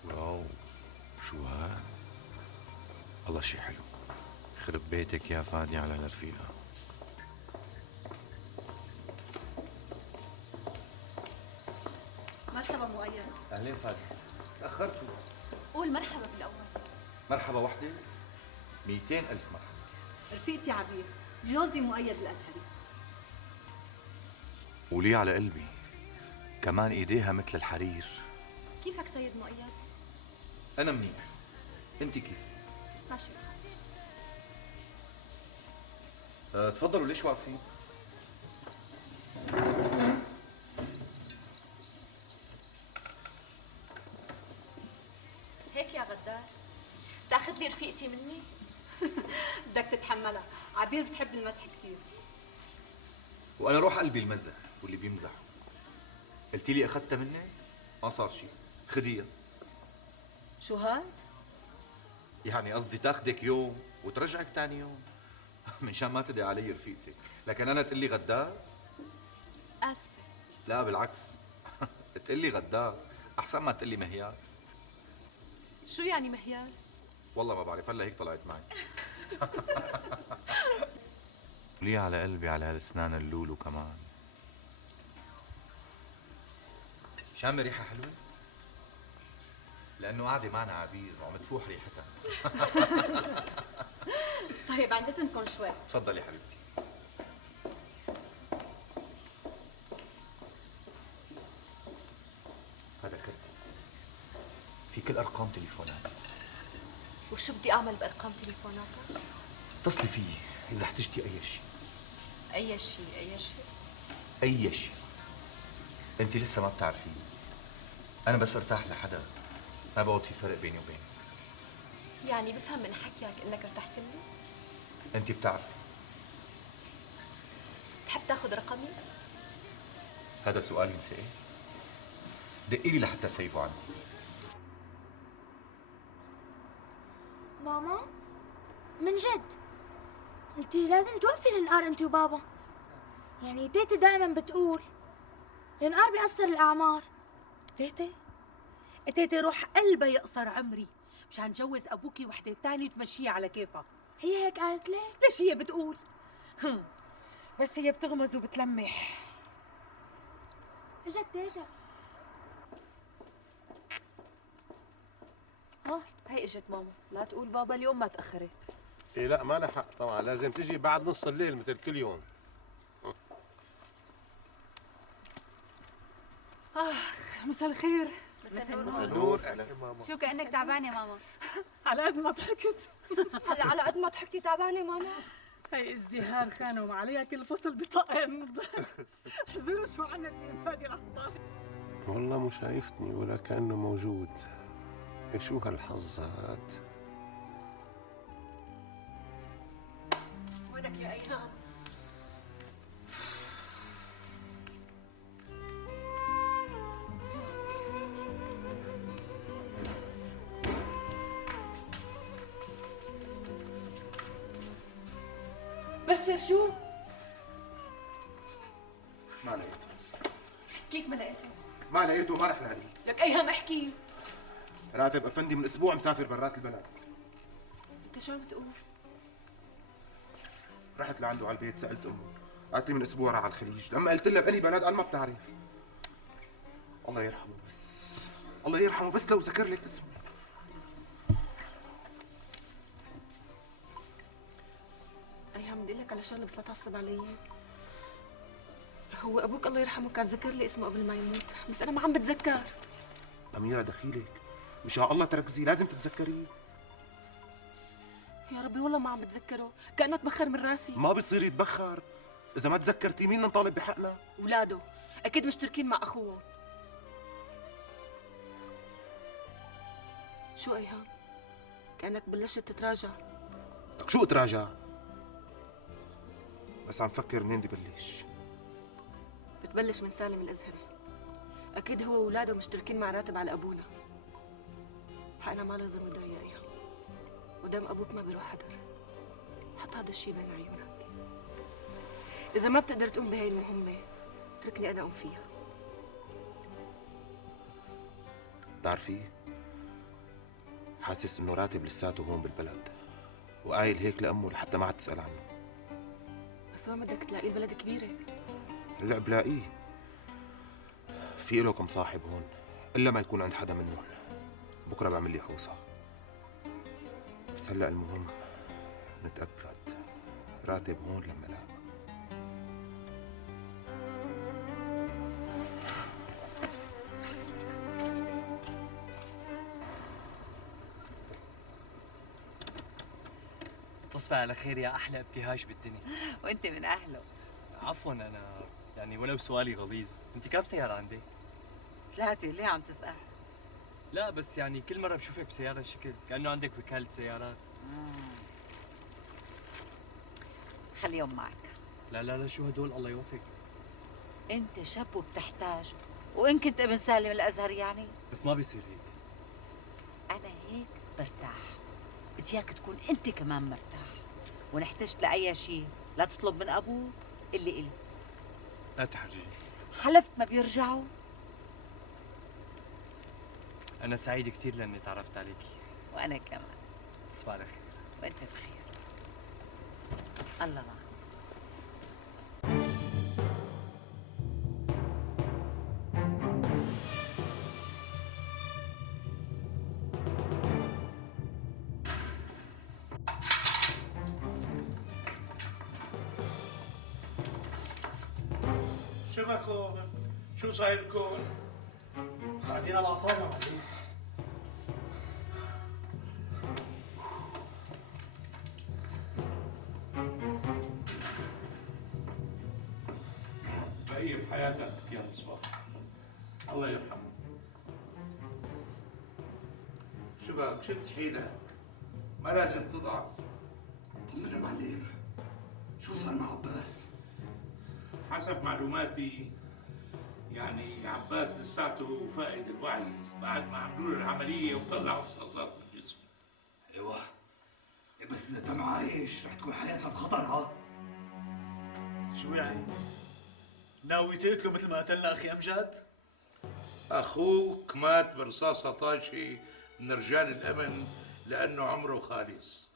واو شو هاد؟ الله شي حلو. خرب بيتك يا فادي على الرفيقة. مرحبا مؤيد. اهلين فادي، تأخرتوا. قول مرحبا بالاول. مرحبا وحدة؟ 200,000 مرحبا. رفيقتي عبير، جوزي مؤيد الازهري. ولي على قلبي كمان ايديها مثل الحرير. كيفك سيد مؤيد؟ أنا منيح، أنت كيف؟ ماشي. تفضلوا، ليش واقفين؟ هيك يا غدار تاخذ لي رفيقتي مني؟ بدك تتحملها، عبير بتحب المزح كثير. وأنا روح قلبي المزح واللي بيمزح. قلتي لي أخذتها مني؟ ما صار شيء، خديها. شو هاد؟ يعني قصدي تاخدك يوم وترجعك تاني يوم. منشان ما تدعي علي رفيقتك، لكن أنا تقلي غدار؟ آسفة. لا بالعكس. تقلي غدار أحسن ما تقلي مهيار. شو يعني مهيار؟ والله ما بعرف، هلا هيك طلعت معي. لي على قلبي على هالسنان اللولو كمان. شامة ريحة حلوة؟ لأنه قاعدة معنا عبير وعم تفوح ريحتها. طيب عند إذنكم شوي. تفضلي حبيبتي. هذا كرت في كل أرقام تليفوناتي. وشو بدي أعمل بأرقام تليفوناتك؟ اتصلي فيي إذا احتجتي أي شيء. أي شيء أي شيء؟ أي شيء. أنت لسه ما بتعرفيني. أنا بس ارتاح لحدا ما بعود في فرق بيني وبينك. يعني بفهم من حكيك إنك ارتحت لي؟ أنت بتعرفي. بتحب تاخذ رقمي؟ هذا سؤال ينسأل؟ دقي لي لحتى سيفه عندي. ماما من جد انت لازم توقفي الانقار انت وبابا. يعني تيتي دائما بتقول الانقار بيأثر الاعمار. تيتي روح قلبها يقصر عمري، مشان جوز ابوكي وحده تانية تمشيها على كيفها. هي هيك قالت لي؟ ليش هي بتقول؟ بس هي بتغمز وبتلمح. اجت تيتا. هي اجت ماما، لا تقول بابا اليوم ما تاخرت. إيه لا ما لها حق طبعا، لازم تجي بعد نص الليل مثل كل يوم. مساء الخير. مساء النور. اهلا شو كأنك تعبانة ماما؟ على قد ما ضحكت. هلا على قد ما ضحكتي تعبانه ماما. هي ازدهار خانم عليها كل فصل بطقم من الضحك. احذروا شو عنك من هذه الاخبار. والله مو شايفتني ولا كأنه موجود. شو هالحظات. وينك يا ايهام؟ بشر شو؟ ما لقيته. كيف ما لقيته؟ ما لقيته ما رح لاقيه. لك ايهام احكي. راتب افندي من اسبوع مسافر برات البلد. انت شو عم بتقول؟ رحت لعنده على البيت سالت امه، قالت لي من اسبوع راح على الخليج. لما قلت لها بأني بلد قال ما بتعرف. الله يرحمه بس، الله يرحمه بس لو ذكر لك اسمه. ايهام بدي لك على شغله بس لا تعصب علي. هو ابوك الله يرحمه كان ذكر لي اسمه قبل ما يموت، بس انا ما عم بتذكر. أميرة دخيلك، إن شاء الله تركزي، لازم تتذكريه. يا ربي والله ما عم بتذكره، كأنه تبخر من راسي. ما بصير يتبخر، إذا ما تذكرتي مين نطالب بحقنا؟ اولاده اكيد مشتركين مع اخوهم. شو ايهام؟ كأنك بلشت تتراجع. لك شو اتراجع؟ بس عم فكر منين بدي بلش. بتبلش من سالم الازهري، اكيد هو واولاده مشتركين مع راتب على ابونا. حقنا ما لازم نضايق يا ايهام، ودام ابوك ما بيروح حدر. حط هذا الشيء بين عيونك. اذا ما بتقدر تقوم بهي المهمه اتركني انا اقوم فيها. بتعرفي؟ حاسس إنه راتب لساته هون بالبلد، وقايل هيك لأمه لحتى ما عاد تسأل عنه. بس وين بدك تلاقيه؟ البلد كبيره. لا بلاقيه، في له كم صاحب هون، إلا ما يكون عند حدا منهم. بكره بعمل لي حوصة. بس هلا المهم نتأكد راتب هون لما لا. تصبح على خير يا احلى ابتهاج بالدنيا. وانت من اهله. عفوا انا يعني ولو سؤالي غليظ، انت كم سيارة عندك؟ 3. ليه عم تسأل؟ لا بس يعني كل مرة بشوفك بسيارة شكل كأنه عندك وكالة سيارات. خليهم معك. لا لا لا شو هدول الله يوفقك. انت شاب وبتحتاج، وان كنت ابن سالم الازهر يعني. بس ما بيصير هيك. انا هيك برتاح، بدي اياك تكون انت كمان مرتاح، وان احتجت لاي شيء لا تطلب من ابوك اللي الي. لا تحرجي. حلفت ما بيرجعوا. أنا سعيد كثير لأني تعرفت عليكي. وأنا كمان. تصبح على خير. وأنت بخير. الله معك. شو بكون؟ شو صايركم؟ بعدين الأعصاب يا معلم. بقي بحياتك يا مصباح، الله يرحمه. شو بك؟ شد حيلك، ما لازم تضعف. طمنا معلم، شو صار مع عباس؟ حسب معلوماتي يعني عباس لساته فاقد الوعي بعد ما عملوا له العمليه وطلعوا رصاصات من جسمه. ايوه بس اذا تم عايش رح تكون حياتنا بخطر. ها شو يعني؟ ناوي تقتله مثل ما قتلنا اخي امجد؟ اخوك مات برصاصه طاشه من رجال الأمن لأنه عمره خالص،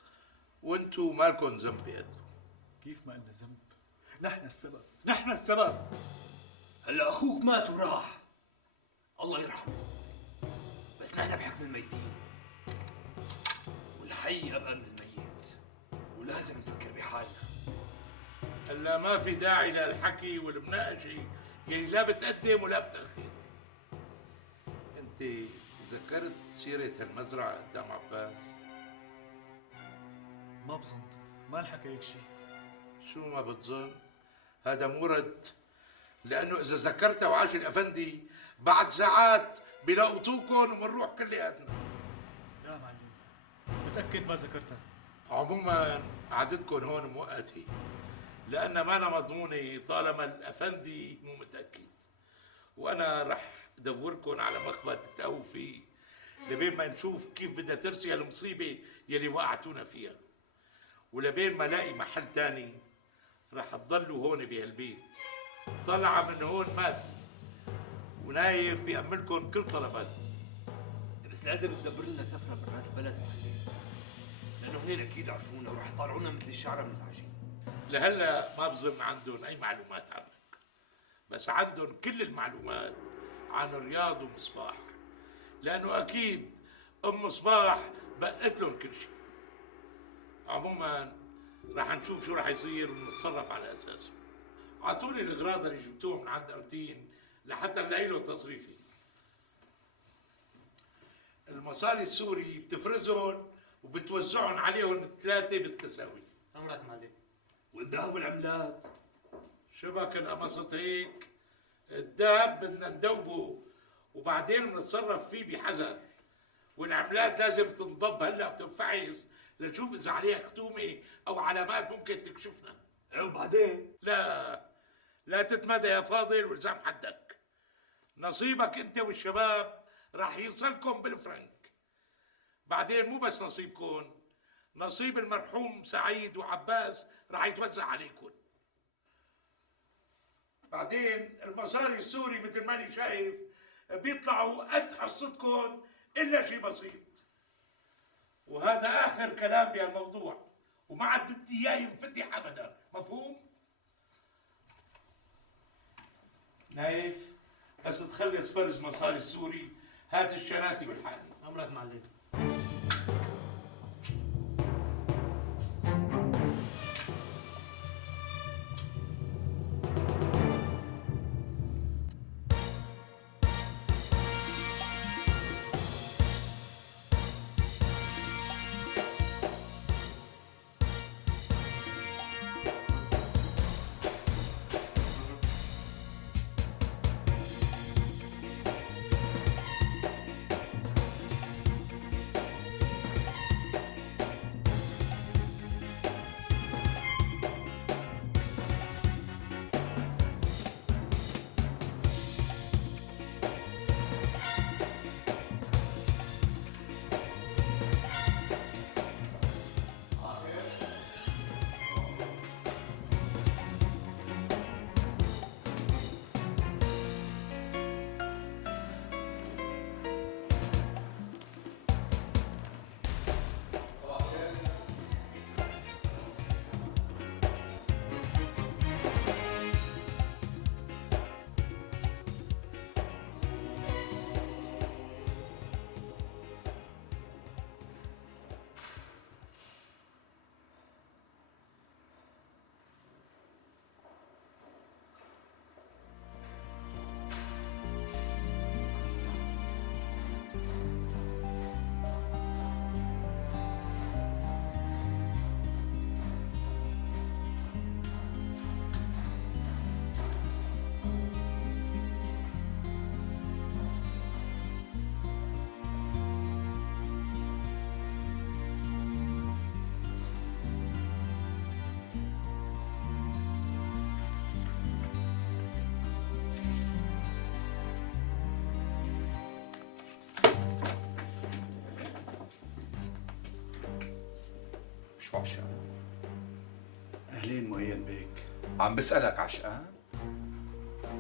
وانتو مالكن ذنب بقدره. كيف ما قلنا ذنب؟ نحن السبب، نحن السبب. هلا اخوك مات وراح، الله يرحمه، بس نحن بحكم الميتين، والحي ابقى من الميت، ولازم نفكر بحالنا. هلا ما في داعي للحكي والمناقشه يلي لا بتقدم ولا بتاخر. انت ذكرت سيره هالمزرعه قدام عباس؟ ما بظن، ما انحكى هيك شيء. شو ما بتظن؟ هذا مو رد، لانه اذا ذكرتها وعاش الافندي بعد ساعات بيلقطوكن وبنروح كلياتنا. لا معلم، متاكد ما ذكرتها. عموما قعدتكم هون مؤقته، لأن ما أنا مضمونة طالما الأفندي مو متأكد، وأنا رح أدوركم على مخبط تتقووا فيه لبين ما نشوف كيف بدها ترسي هالمصيبة يلي وقعتونا فيها، ولبين ما لاقي محل تاني رح تضلوا هون بهالبيت. طلعة من هون ما في، ونايف بيأملكم كل طلباتكم. بس لازم تدبر لنا سفرة برات البلد معلم، لأنه هنين أكيد عرفونا ورح يطالعونا مثل الشعرة من العجين. لهلا ما بظن عندهم اي معلومات عنك، بس عندهم كل المعلومات عن رياض ومصباح، لانه اكيد ام مصباح بقت لهم كل شيء. عموما رح نشوف شو رح يصير ونتصرف على اساسه. اعطوني الاغراض اللي جبتوهم من عند ارتين لحتى نلاقي له تصريفي. المصاري السوري بتفرزهم وبتوزعهم عليهم 3 بالتساوي. أمرك معلم. والذهب والعملات شبك انقمصت هيك؟ الذهب بدنا ندوبه وبعدين بنتصرف فيه بحذر، والعملات لازم تنضب هلا وتنفعص لنشوف اذا عليها ختومه او علامات ممكن تكشفنا. وبعدين؟ لا تتمدى يا فاضل والزم حدك. نصيبك انت والشباب راح يصلكم بالفرنك. بعدين مو بس نصيبكم، نصيب المرحوم سعيد وعباس راح يتوزع عليكم. بعدين المصاري السوري مثل ماني شايف بيطلعوا قد حصتكم الا شيء بسيط. وهذا اخر كلام بهالموضوع، وما عاد بدي اياه ينفتح ابدا، مفهوم؟ نايف بس تخلص فرز مصاري السوري هات الشناتي والحالي. أمرك معلم. شو عشان؟ أهلين مؤين بيك. عم بسألك عشقان؟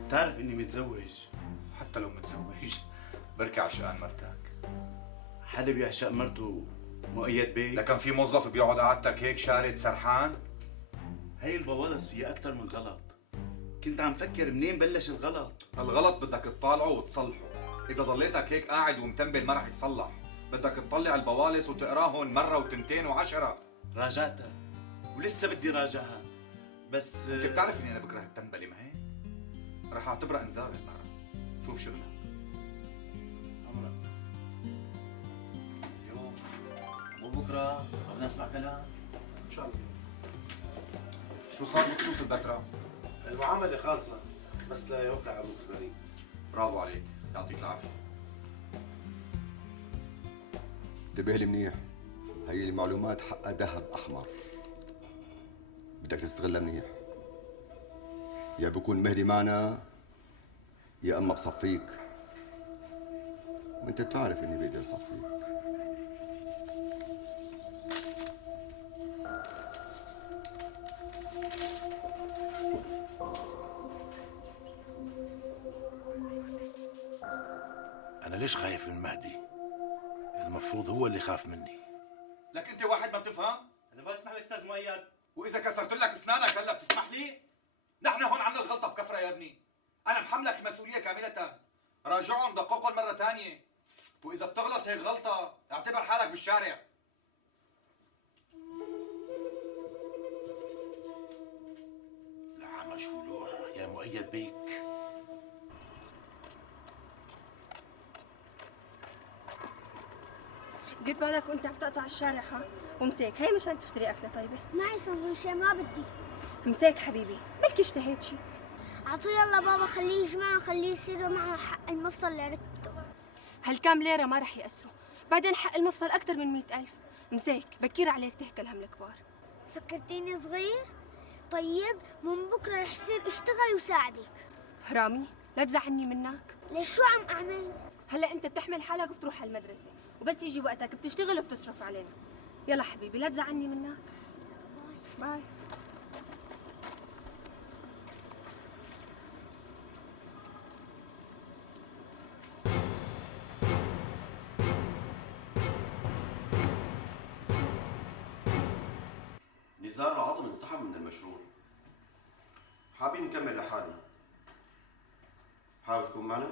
بتعرف إني متزوج. حتى لو متزوج بركي عشقان مرتك. حدا بيعشق مرته مؤيد بيك؟ لكن في موظف بيقعد قعدتك هيك شارد سرحان؟ هي البوالص فيها أكتر من غلط. كنت عم فكر منين بلش الغلط. الغلط بدك تطالعه وتصلحه. إذا ضليتك هيك قاعد ومتنبل ما رح يتصلح. بدك تطلع البوالص وتقراهم مرة وتنتين وعشرة. راجعتها ولسه بدي راجعها بس انت بتعرف اني انا بكره التنبلة ما هيك؟ رح اعتبرها انذار هالمرة. شوف شغلك. اليوم وبكره بدنا نسمع كلام ان شاء الله. شو صار بخصوص البتراء؟ المعاملة خالصة بس لا يوقع ابوك البريد. برافو عليك، يعطيك العافية. انتبه لي منيح، هي المعلومات حقها ذهب احمر، بدك تستغلها منيح. يا بكون مهدي معنا يا اما بصفيك، وانت بتعرف اني بقدر صفيك. انا ليش خايف من مهدي؟ المفروض هو اللي خاف مني. لك انت واحد ما بتفهم؟ انا بسمح لك استاذ مؤيد. واذا كسرت لك اسنانك هلا بتسمح لي؟ نحن هون عملنا الغلطه بكفره يا ابني. انا محملك المسؤوليه كامله. راجعهم دققهم مره ثانيه. واذا بتغلط هيك غلطه اعتبر حالك بالشارع. العمى شو لوح يا مؤيد بيك. دير بالك وانت عم تقطع الشارع ها، ومساك هي مشان تشتري اكله طيبه. معي سندويشة ما بدي. مساك حبيبي، بلكي اشتهيت شي. عطيه يلا بابا، خليه يجمعه، خليه يصير معه حق المفصل اللي ركبته. هالكام ليره ما رح يأثروا، بعدين حق المفصل اكثر من 100,000. مساك بكير عليك تهكل هم الكبار. فكرتيني صغير؟ طيب من بكره رح يصير اشتغل وساعدك. رامي لا تزعلني منك. ليش شو عم اعمل؟ هلا انت بتحمل حالك وبتروح على المدرسه، وبس يجي وقتك بتشتغل وبتصرف علينا. يلا حبيبي لا تزعلني منك. باي. نزار العظم انسحب من المشروع. حابين نكمل لحالنا. حابب تكون معنا؟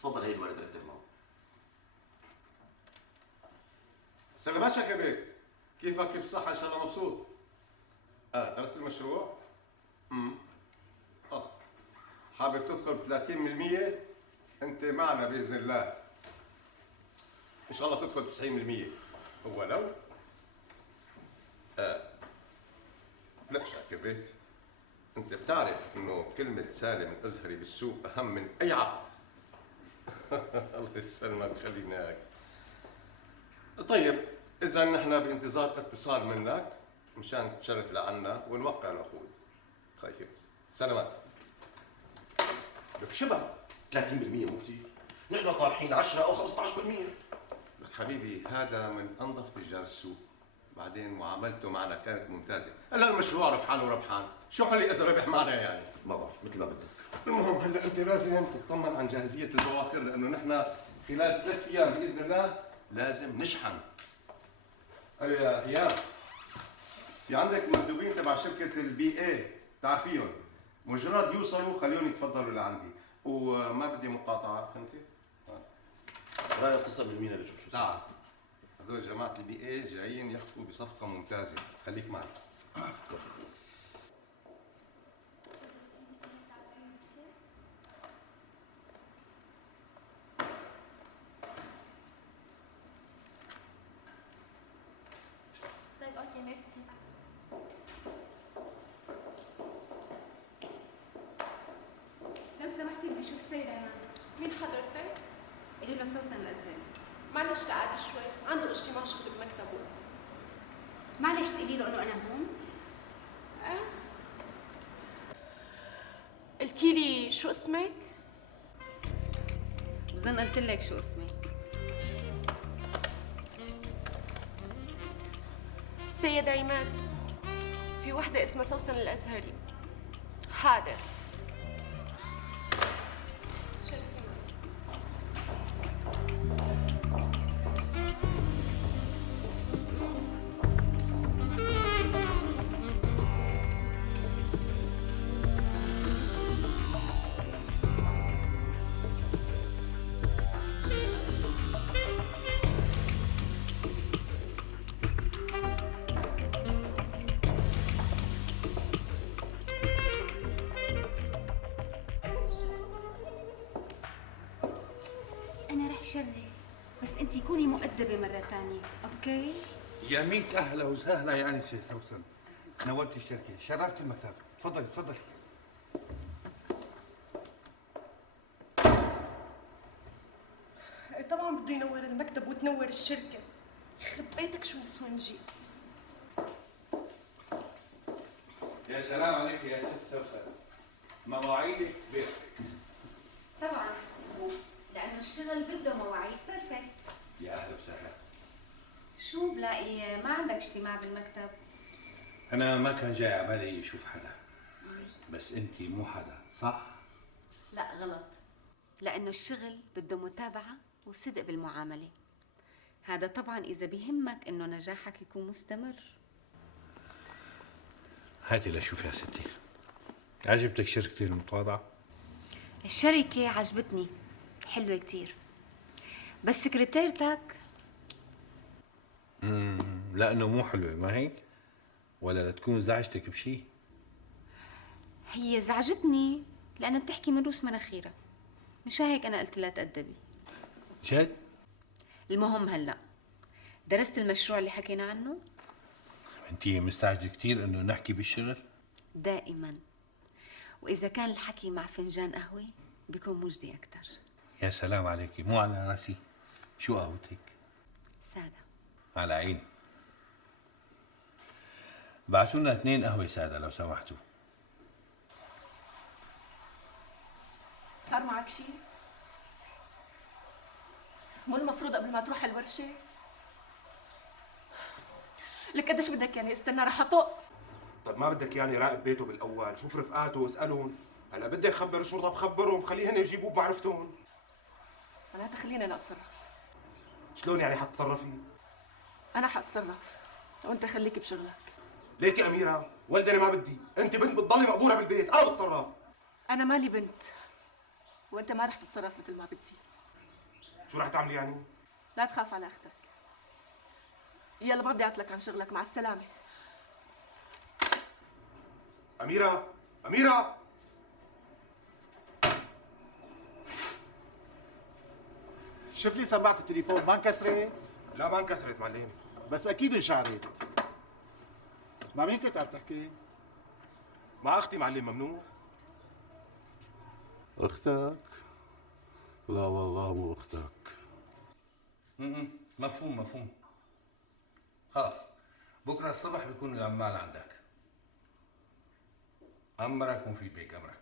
تفضل هي الورقة رتب معه. سلامات يا كبير، كيفك؟ كيف صحة؟ ان شاء الله مبسوط. درست المشروع؟ حابب تدخل ب 30%؟ انت معنا باذن الله. ان شاء الله تدخل 90%. ولو لا شاكر بيت، انت بتعرف انه كلمة سالم الازهري بالسوق اهم من اي عقد. الله يسلمك، خلينا هيك. طيب اذا نحن بانتظار اتصال منك مشان تشرف لعنا ونوقع العقود. طيب سلامات. لك شبه 30% مو كثير، نحن طارحين 10 او 15%. لك حبيبي هذا من انظف تجار السوق، بعدين معاملته معنا كانت ممتازه. هلا المشروع ربحان وربحان، شو خلي اذا ربح معنا يعني؟ ما بعرف مثل ما بدك. المهم هلا انت لازم تطمن عن جاهزيه البواخر، لانه نحن خلال 3 ايام باذن الله لازم نشحن. يا اياد، في عندك مندوبين تبع شركه البي اي بتعرفيهم، مجرد يوصلوا خليهم يتفضلوا لعندي، وما بدي مقاطعه، فهمتي؟ رايك اتصل بالمينا بشوف شو تعال، هذول جماعه البي اي جايين يحكوا بصفقه ممتازه، خليك معي. طيب اوكي ميرسي. لو سمحتي بدي اشوف السيد عماد. مين حضرتك؟ قولي له سوسن الازهري. معلش تعالي شوي، عنده اجتماع شغل بمكتبه. معلش تقولي له انه انا هون؟ قلتي لي شو اسمك؟ بظن قلت لك شو اسمي. سيد عماد، في وحدة اسمها سوسن الازهري. حاضر. بس انتي كوني مؤدبة مرة تانية، اوكي؟ يا ميت اهلا وسهلا يا انسه سوسن. نورتي الشركه، شرفت المكتب. تفضلي تفضلي. طبعا بده ينور المكتب وتنور الشركة. يخرب بيتك شو نسوان نجيب. يا سلام عليك يا ست سوسن، مواعيدك بيرفكت. طبعا لأنه الشغل بده مواعيد بيرفكت. يا اهلا وسهلا. شو بلاقي ما عندك اجتماع بالمكتب؟ انا ما كان جاي على بالي اشوف حدا، بس انت مو حدا، صح؟ لا غلط، لأنه الشغل بده متابعة وصدق بالمعاملة. هذا طبعا إذا بيهمك إنه نجاحك يكون مستمر. هاتي لشوف يا ستي، عجبتك شركتي المتواضعة؟ الشركة عجبتني، حلوة كتير، بس سكرتيرتك لأنه مو حلوة ما هيك؟ ولا لتكون زعجتك بشي؟ هي زعجتني لأنها بتحكي من روس مناخيرها، مش هيك أنا قلت لها تأدبي. جد؟ المهم هلأ درست المشروع اللي حكينا عنه؟ انتي مستعجلة كتير انه نحكي بالشغل؟ دائما، وإذا كان الحكي مع فنجان قهوة بيكون مجدي أكتر. يا سلام عليكي، مو على راسي. شو قهوتك؟ سادة. على عيني. بعتوا لنا 2 قهوة سادة لو سمحتوا. صار معك شيء؟ مو المفروض قبل ما تروح الورشة؟ لك قديش بدك يعني استنى رح اطق؟ طب ما بدك يعني راقب بيته بالاول، شوف رفقاته واسالهم. هلا بدك خبر الشرطه بخبرهم، خليهن يجيبوه بمعرفتهم. معناتها خليني انا اتصرف. شلون يعني حتتصرفي؟ انا حاتصرف وانت خليك بشغلك. ليك يا اميره، ولدي انا ما بدي، انت بنت بتضلي مقبوره بالبيت، انا بتصرف. انا مالي بنت وانت ما رح تتصرف مثل ما بدي. شو رح تعملي يعني؟ لا تخاف على اختك. يلا ما بدي اعطلك عن شغلك، مع السلامة. أميرة أميرة شوف لي سماعة التليفون ما انكسرت؟ لا ما انكسرت معلم. بس أكيد انشعرت. مع مين كنت عم تحكي؟ مع أختي معلم. ممنوع. أختك؟ لا والله مو أختك. مفهوم مفهوم. خلاص بكره الصبح بيكون العمال عندك. امرك مفيد بيك امرك.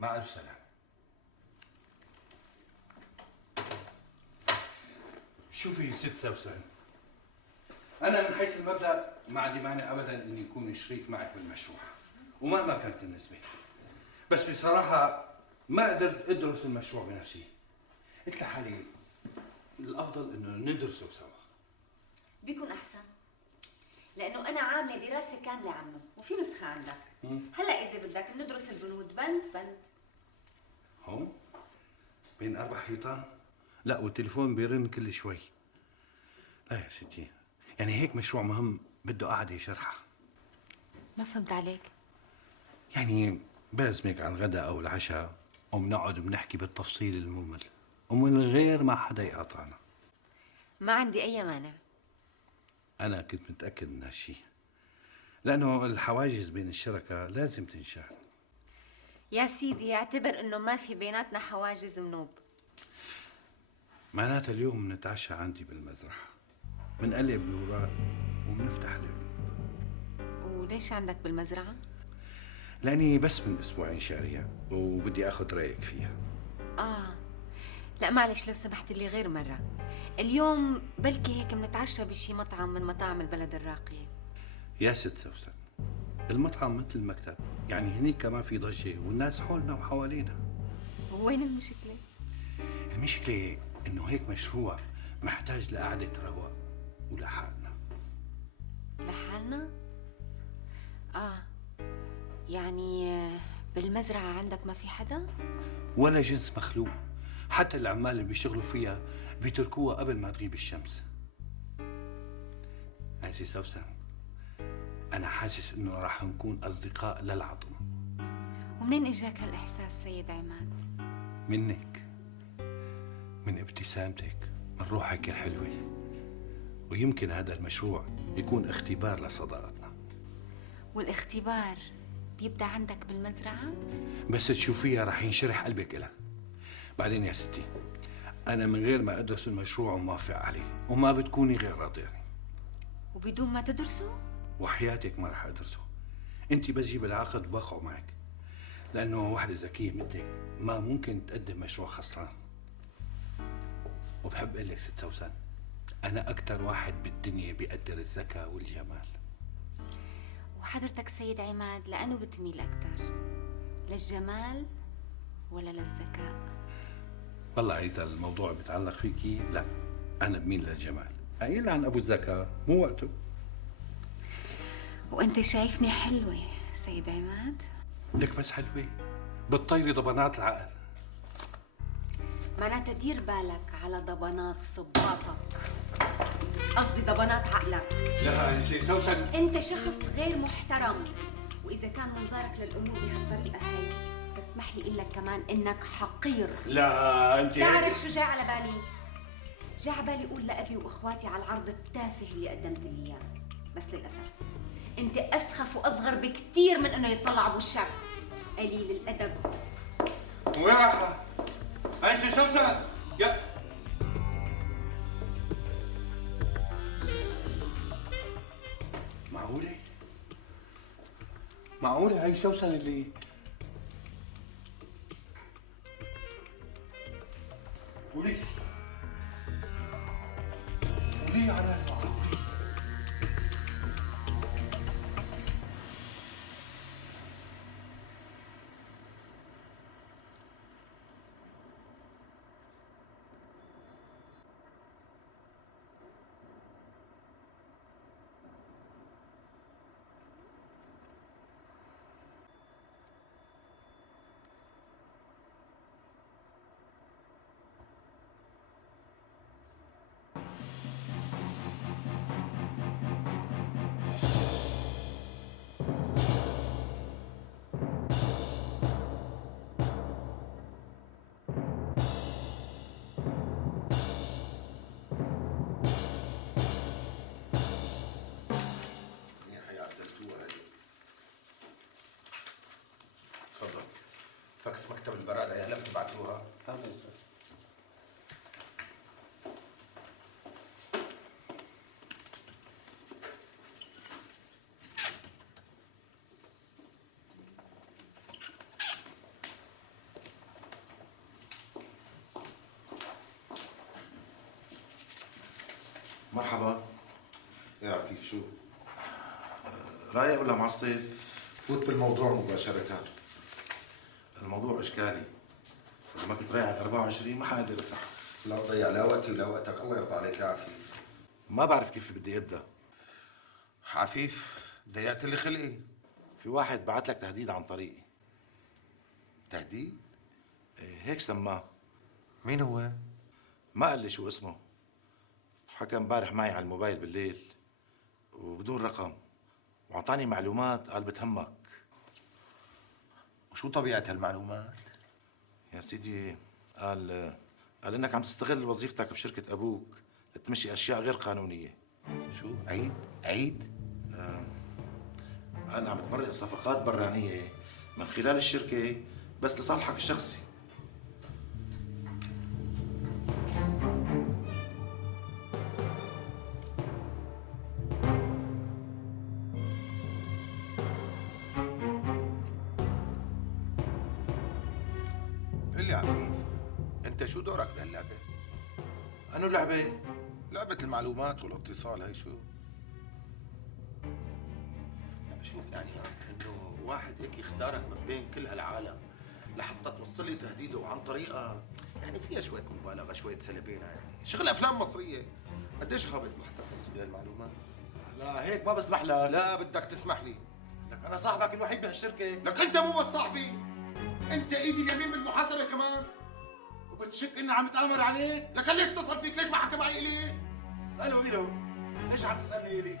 مع الف سلامه. شوفي ست سوسن، انا من حيث المبدا ما عندي مانع ابدا اني اكون شريك معك بالمشروع ومهما كانت النسبه، بس بصراحه ما قدرت ادرس المشروع بنفسي. قلت لحالي الافضل انه ندرسه سوا. بيكون احسن، لانه انا عامله دراسه كامله عنه وفي نسخه عندك. هلا اذا بدك ندرس البنود بند بند. هون بين 4 حيطان؟ لا والتليفون بيرن كل شوي. لا يا ستي، يعني هيك مشروع مهم بده قعده شرحه. ما فهمت عليك. يعني بعزمك على الغداء او العشاء وبنقعد بنحكي بالتفصيل الممل ومن غير ما حدا يقاطعنا. ما عندي اي مانع. انا كنت متاكد من هالشيء، لانه الحواجز بين الشركاء لازم تنشال. يا سيدي اعتبر انه ما في بيناتنا حواجز منوب. معناتها اليوم بنتعشى عندي بالمزرعه، بنقلب الوراق وبنفتح القلوب. وليش عندك بالمزرعه؟ لاني بس من اسبوعين شارية وبدي اخذ رايك فيها. لا معلش لو سمحت لي غير مره. اليوم بلكي هيك بنتعشى بشي مطعم من مطاعم البلد الراقيه. يا ست سوسن، المطعم مثل المكتب، يعني هنيك كمان في ضجه والناس حولنا وحوالينا. وين المشكله؟ المشكله انه هيك مشروع محتاج لقعده رواق ولحالنا. لحالنا؟ يعني بالمزرعه عندك ما في حدا؟ ولا جنس مخلوق، حتى العمال اللي بيشتغلوا فيها بيتركوها قبل ما تغيب الشمس. عزيز سوسن، أنا حاسس إنه راح نكون أصدقاء للعظم. ومنين إجاك هالإحساس سيد عماد؟ منك، من ابتسامتك، من روحك الحلوة، ويمكن هذا المشروع يكون اختبار لصداقتنا. والاختبار بيبدأ عندك بالمزرعة؟ بس تشوفيها رح ينشرح قلبك إلها. بعدين يا ستي، أنا من غير ما أدرس المشروع وموافق عليه وما بتكوني غير راضياني. وبدون ما تدرسه؟ وحياتك ما رح أدرسه. أنت بس جيب العقد ووقعوا معك، لأنه واحدة ذكية مثلك ما ممكن تقدم مشروع خسران. وبحب أقول لك ست سوسن، أنا أكتر واحد بالدنيا بيقدر الذكاء والجمال. وحضرتك سيد عماد لأنه بتميل أكتر للجمال ولا للذكاء؟ والله إذا الموضوع بيتعلق فيكي، لا، أنا بميل للجمال. قايل عن أبو الذكاء مو وقته. وأنت شايفني حلوة سيد عماد؟ لك بس حلوة بتطيري ضبانات العقل. معناتها دير بالك على ضبانات صباطك، قصدي ضبانات عقلك. لا يا سي سوسن، انت شخص غير محترم، واذا كان منظارك للامور بهالطريقه هاي فاسمح لي اقول لك كمان انك حقير. لا انت تعرف شو جاء على بالي؟ جاء على بالي اقول لابي واخواتي على العرض التافه اللي قدمت لي اياه، بس للاسف انت اسخف واصغر بكثير من انه يطلع بوشك. قليل الادب. وين رايحة؟ هاي سي سوسن، يا معقولة؟ معقولة هاي سوسن اللي قولي على المعقولة. تفضل. فاكس مكتب البرادة يا هلا بتبعتوها؟ هذا استاذ. مرحبا. يا عفيف شو؟ رايق ولا معصب؟ فوت بالموضوع مباشرة. الموضوع إشكالي. إذا ما كنت رايح على 24 ما حقدر أفتح. لا أضيع لا وقتي ولا وقتك، الله يرضى عليك يا عفيف. ما بعرف كيف بدي أبدأ. عفيف ضيقت لي خلقي. في واحد بعت لك تهديد عن طريقي. تهديد؟ هيك سماه. مين هو؟ ما قال لي شو اسمه. حكى امبارح معي على الموبايل بالليل وبدون رقم، وعطاني معلومات قال بتهمك. وشو طبيعة هالمعلومات؟ يا سيدي قال انك عم تستغل وظيفتك بشركة ابوك لتمشي اشياء غير قانونية. شو؟ عيد؟ قال عم تمرق صفقات برانية من خلال الشركة بس لصالحك الشخصي. قل لي عفيف، انت شو دورك بهاللعبه؟ انو لعبه؟ لعبه المعلومات والاتصال، هي شو؟ شوف يعني انه واحد هيك يختارك من بين كل هالعالم لحتى توصل لي تهديده عن طريقه يعني فيها شويه مبالغه، شويه سلبينه، يعني شغل افلام مصريه. قديش خابط لحتى توصل لي هالمعلومات؟ لا هيك ما بسمح لك. لا بدك تسمح لي. لك انا صاحبك الوحيد بهالشركه. لك انت مو بس صاحبي، انت ايدي اليمين بالمحاسبه كمان. وبتشك اني عم اتامر عليك؟ لك ليش اتصل فيك؟ ليش ما حكى معي الي؟ اساله الو. ليش عم تسالني الي؟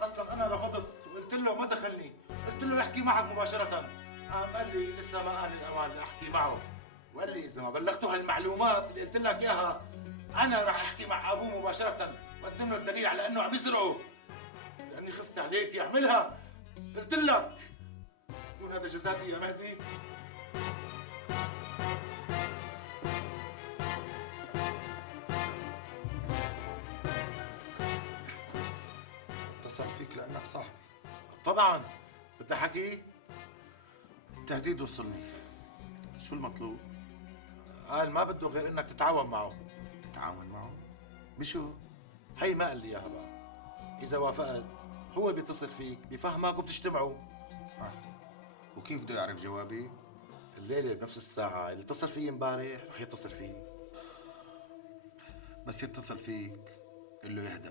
اصلا انا رفضت وقلت له ما دخلني، قلت له احكي معك مباشره. قام قال لي لسه ما آن الاوان لاحكي معه، وقال لي اذا ما بلغته هالمعلومات اللي قلت لك اياها انا راح احكي مع ابوه مباشره واقدم له الدليل على انه عم يسرقه، لاني خفت عليك يعملها. قلت لك يكون هذا جزاتي يا مهدي. اتصل فيك لانك صاحبي. طبعا بدي احكي. التهديد وصلني. شو المطلوب؟ قال ما بده غير انك تتعاون معه. تتعاون معه؟ بشو؟ هي ما قال لي اياها بقى. اذا وافقت هو بيتصل فيك بيفهمك وبتجتمعوا. وكيف بده يعرف جوابي؟ الليله بنفس الساعه اللي اتصل فيي امبارح رح يتصل فيي. بس يتصل فيك قل له يهدى.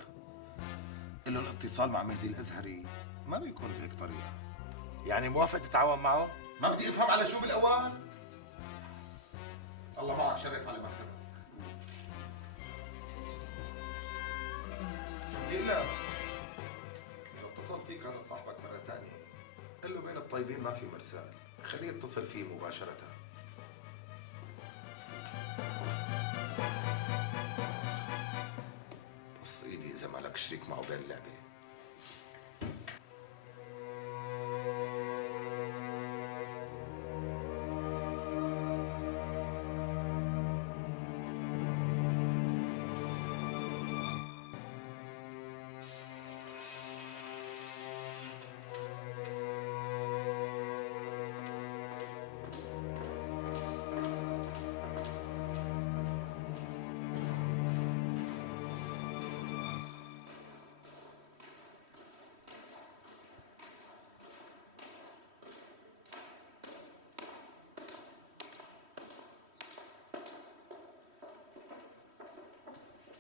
قل له الاتصال مع مهدي الازهري ما بيكون بهيك طريقه. يعني موافق تتعاون معه؟ ما بدي افهم على شو بالاول؟ الله معك، شرف على مكتبك. شو بدي اقول لك؟ اذا اتصل فيك هذا صاحبك مره ثانيه قل له بين الطيبين ما في مرسال، خليه يتصل فيه مباشره. بص ايدي اذا مالك شريك معه بين اللعبه.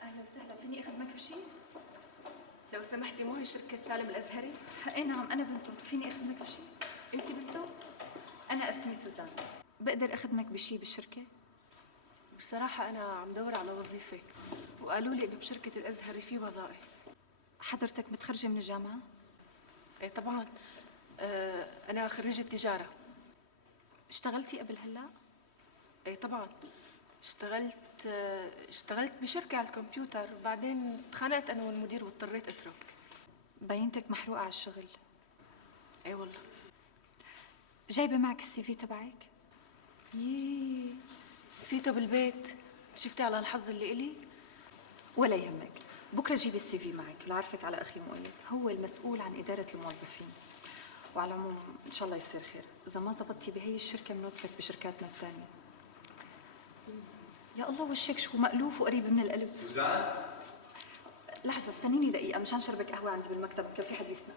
اهلا وسهلا، فيني اخدمك بشيء؟ لو سمحتي، مو هي شركة سالم الازهري؟ اي نعم انا بنته، فيني اخدمك بشيء؟ انت بنته؟ انا اسمي سوزان، بقدر اخدمك بشيء بالشركه؟ بصراحة انا عم دور على وظيفة، وقالوا لي انه بشركة الازهري في وظائف. حضرتك متخرجه من الجامعه؟ ايه طبعا. انا خريجة تجارة. اشتغلتي قبل هلا؟ ايه طبعا. اشتغلت بشركة على الكمبيوتر، بعدين اتخانقت انا والمدير واضطريت اترك. بينتك محروقه على الشغل. ايه والله. جايبه معك السي في تبعك؟ ييه، نسيته بالبيت. شفتي على الحظ اللي إلي؟ ولا يهمك، بكره جيبي السي في معك، لعرفك على اخي مؤيد، هو المسؤول عن اداره الموظفين. وعلى العموم ان شاء الله يصير خير، اذا ما زبطتي بهي الشركه بنوظفك بشركاتنا الثانيه. يا الله وشك شو مألوف وقريب من القلب. سوزان، لحظه استنيني دقيقه مشان شربك قهوه عندي بالمكتب، بكفي حديثنا.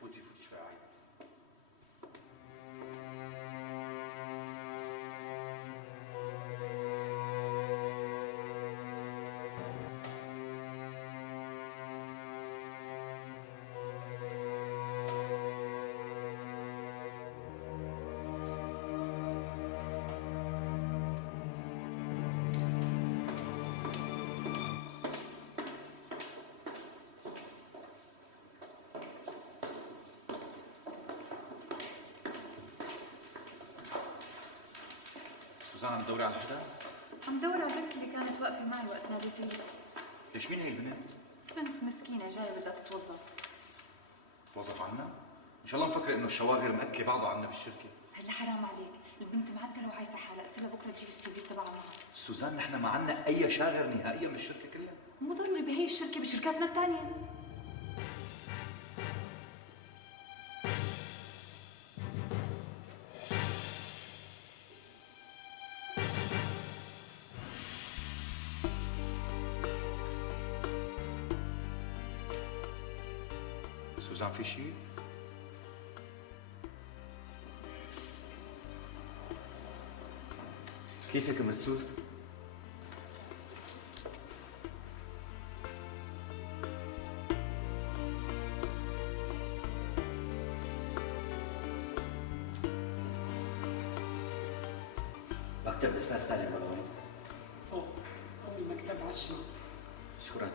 فوتي شوي عايزة. سوزان عم تدوري على حدا؟ عم دور على البنت اللي كانت واقفه معي وقت ناديت لي. ليش مين هي البنت؟ بنت مسكينه جايه بدها تتوظف. توظف عنا؟ ان شاء الله مفكره انه الشواغر مأكله بعضه عنا بالشركه. هلا حرام عليك، البنت معدله وعايفه حالها، قلت لها بكره تجيب السي في تبعها معها. سوزان نحن ما عنا اي شاغر نهائيا بالشركه كلها. مو ضروري بهي الشركه، بشركاتنا الثانيه. سوزان في شيء؟ كيفك مسوس؟ مكتب الاستاذ سالم ولا وين؟ فوق أول مكتب على الشمال. شكرا.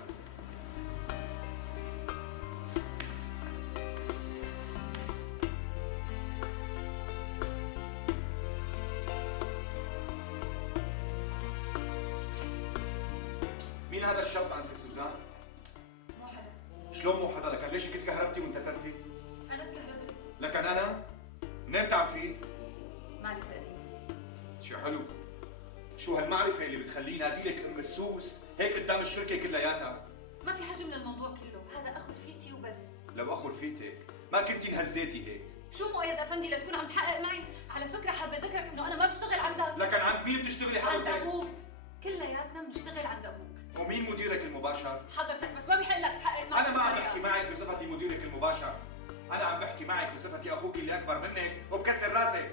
الشاب عن سي سوزان؟ مو حدا. شلون مو حدا؟ لكن ليش كنت كهربتي وانت ترتي؟ انا تكهربت. لكن انا منين بتعرفي؟ معرفة قديمة. شي حلو. شو هالمعرفة اللي بتخليه ينادي لك ام السوس هيك قدام الشركة كلياتها؟ ما في حاجة من الموضوع كله، هذا اخو رفيقتي وبس. لو اخو رفيقتك ما كنتي انهزيتي هيك. شو مؤيد افندي لتكون عم تحقق معي؟ على فكرة حابة اذكرك انه انا ما بشتغل عندك. لكن عند مين بتشتغلي حضرتك؟ عند ابوك. كلياتنا بنشتغل عند ابوك. ومين مديرك المباشر؟ حضرتك بس ما بيحق لك تحقق معي. انا ما عم بحكي معك بصفتي مديرك المباشر، انا عم بحكي معك بصفتي اخوك اللي اكبر منك وبكسر راسك.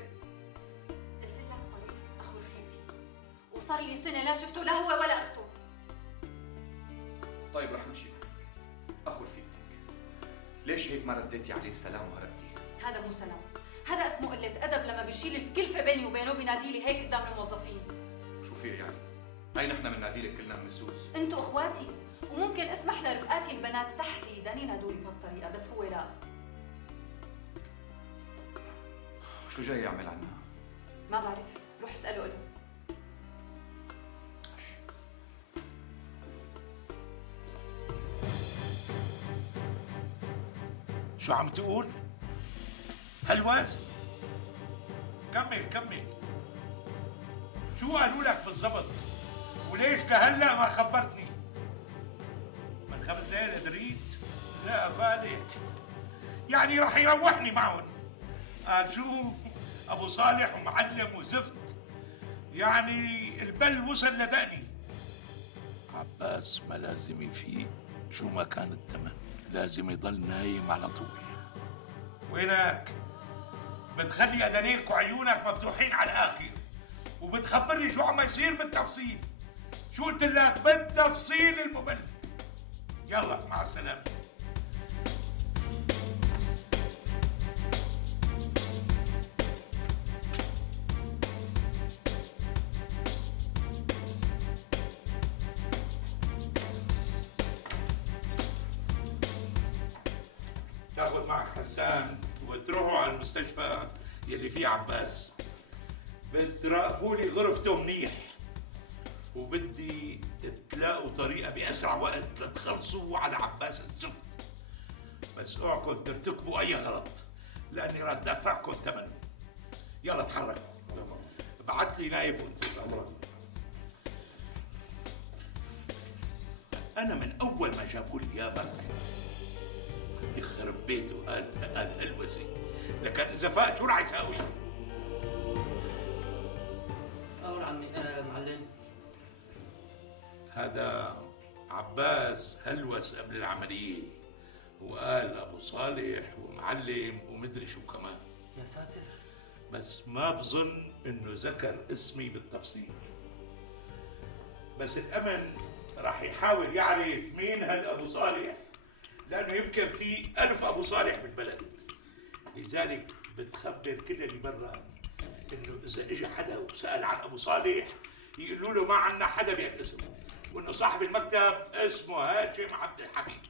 قلت لك طريف اخو رفيقتي، وصار لي سنة لا شفته لا هو ولا اخته. طيب رح نمشي معك. اخو رفيقتك، ليش هيك ما رديتي عليه السلام وهربتي؟ هذا مو سلام، هذا اسمه قلة أدب لما بيشيل الكلفة بيني وبينه وبينادي لي هيك قدام الموظفين. شو في يعني؟ هي نحن بننادي لك كلنا ام السوس. انتوا اخواتي، وممكن اسمح لرفقاتي البنات تحديدا ينادوا لي بهالطريقة، بس هو لا. شو جاي يعمل عنا؟ ما بعرف، روح اسأله له. شو عم تقول؟ هلوس؟ كمل. شو قالوا لك بالضبط؟ وليش لهلا ما خبرتني؟ من 5 دقايق دريت؟ لا فالح، يعني رح يروحني معهم. قال شو؟ ابو صالح ومعلم وزفت، يعني البل وصل لدقني. عباس ما لازم يفيق شو ما كان الثمن، لازم يضل نايم على طول. وينك؟ بتخلي أدانيك وعيونك مفتوحين على الآخر وبتخبرني شو عم يصير بالتفصيل. شو قلت لك؟ بالتفصيل الممل. يلا مع السلامة. تاخذ معك حسان وتروحوا على المستشفى يلي فيه عباس. بتراقبوا لي غرفته منيح، وبدي تلاقوا طريقة بأسرع وقت لتخلصوا على عباس الزفت. بس اوعكم ترتكبوا أي غلط، لأني راح دفعكم ثمنه. يلا تحركوا. بعت لي نايف وانتم. أنا من أول ما جابوا لي إياه ما فتحت. يخرب بيته قال هلوسي، لكن إذا فات شو راح يساوي؟ أول عمي معلم. هذا عباس هلوس قبل العملية، وقال أبو صالح ومعلم ومدري شو كمان. يا ساتر. بس ما بظن إنه ذكر اسمي بالتفصيل. بس الأمن راح يحاول يعرف مين هالأبو صالح، لأنه يمكن في 1000 أبو صالح بالبلد. لذلك بتخبر كل اللي برا إنه إذا إجا حدا وسأل عن أبو صالح يقولوا له ما عنا حدا بهالاسم، وإنه صاحب المكتب اسمه هاشم عبد الحميد.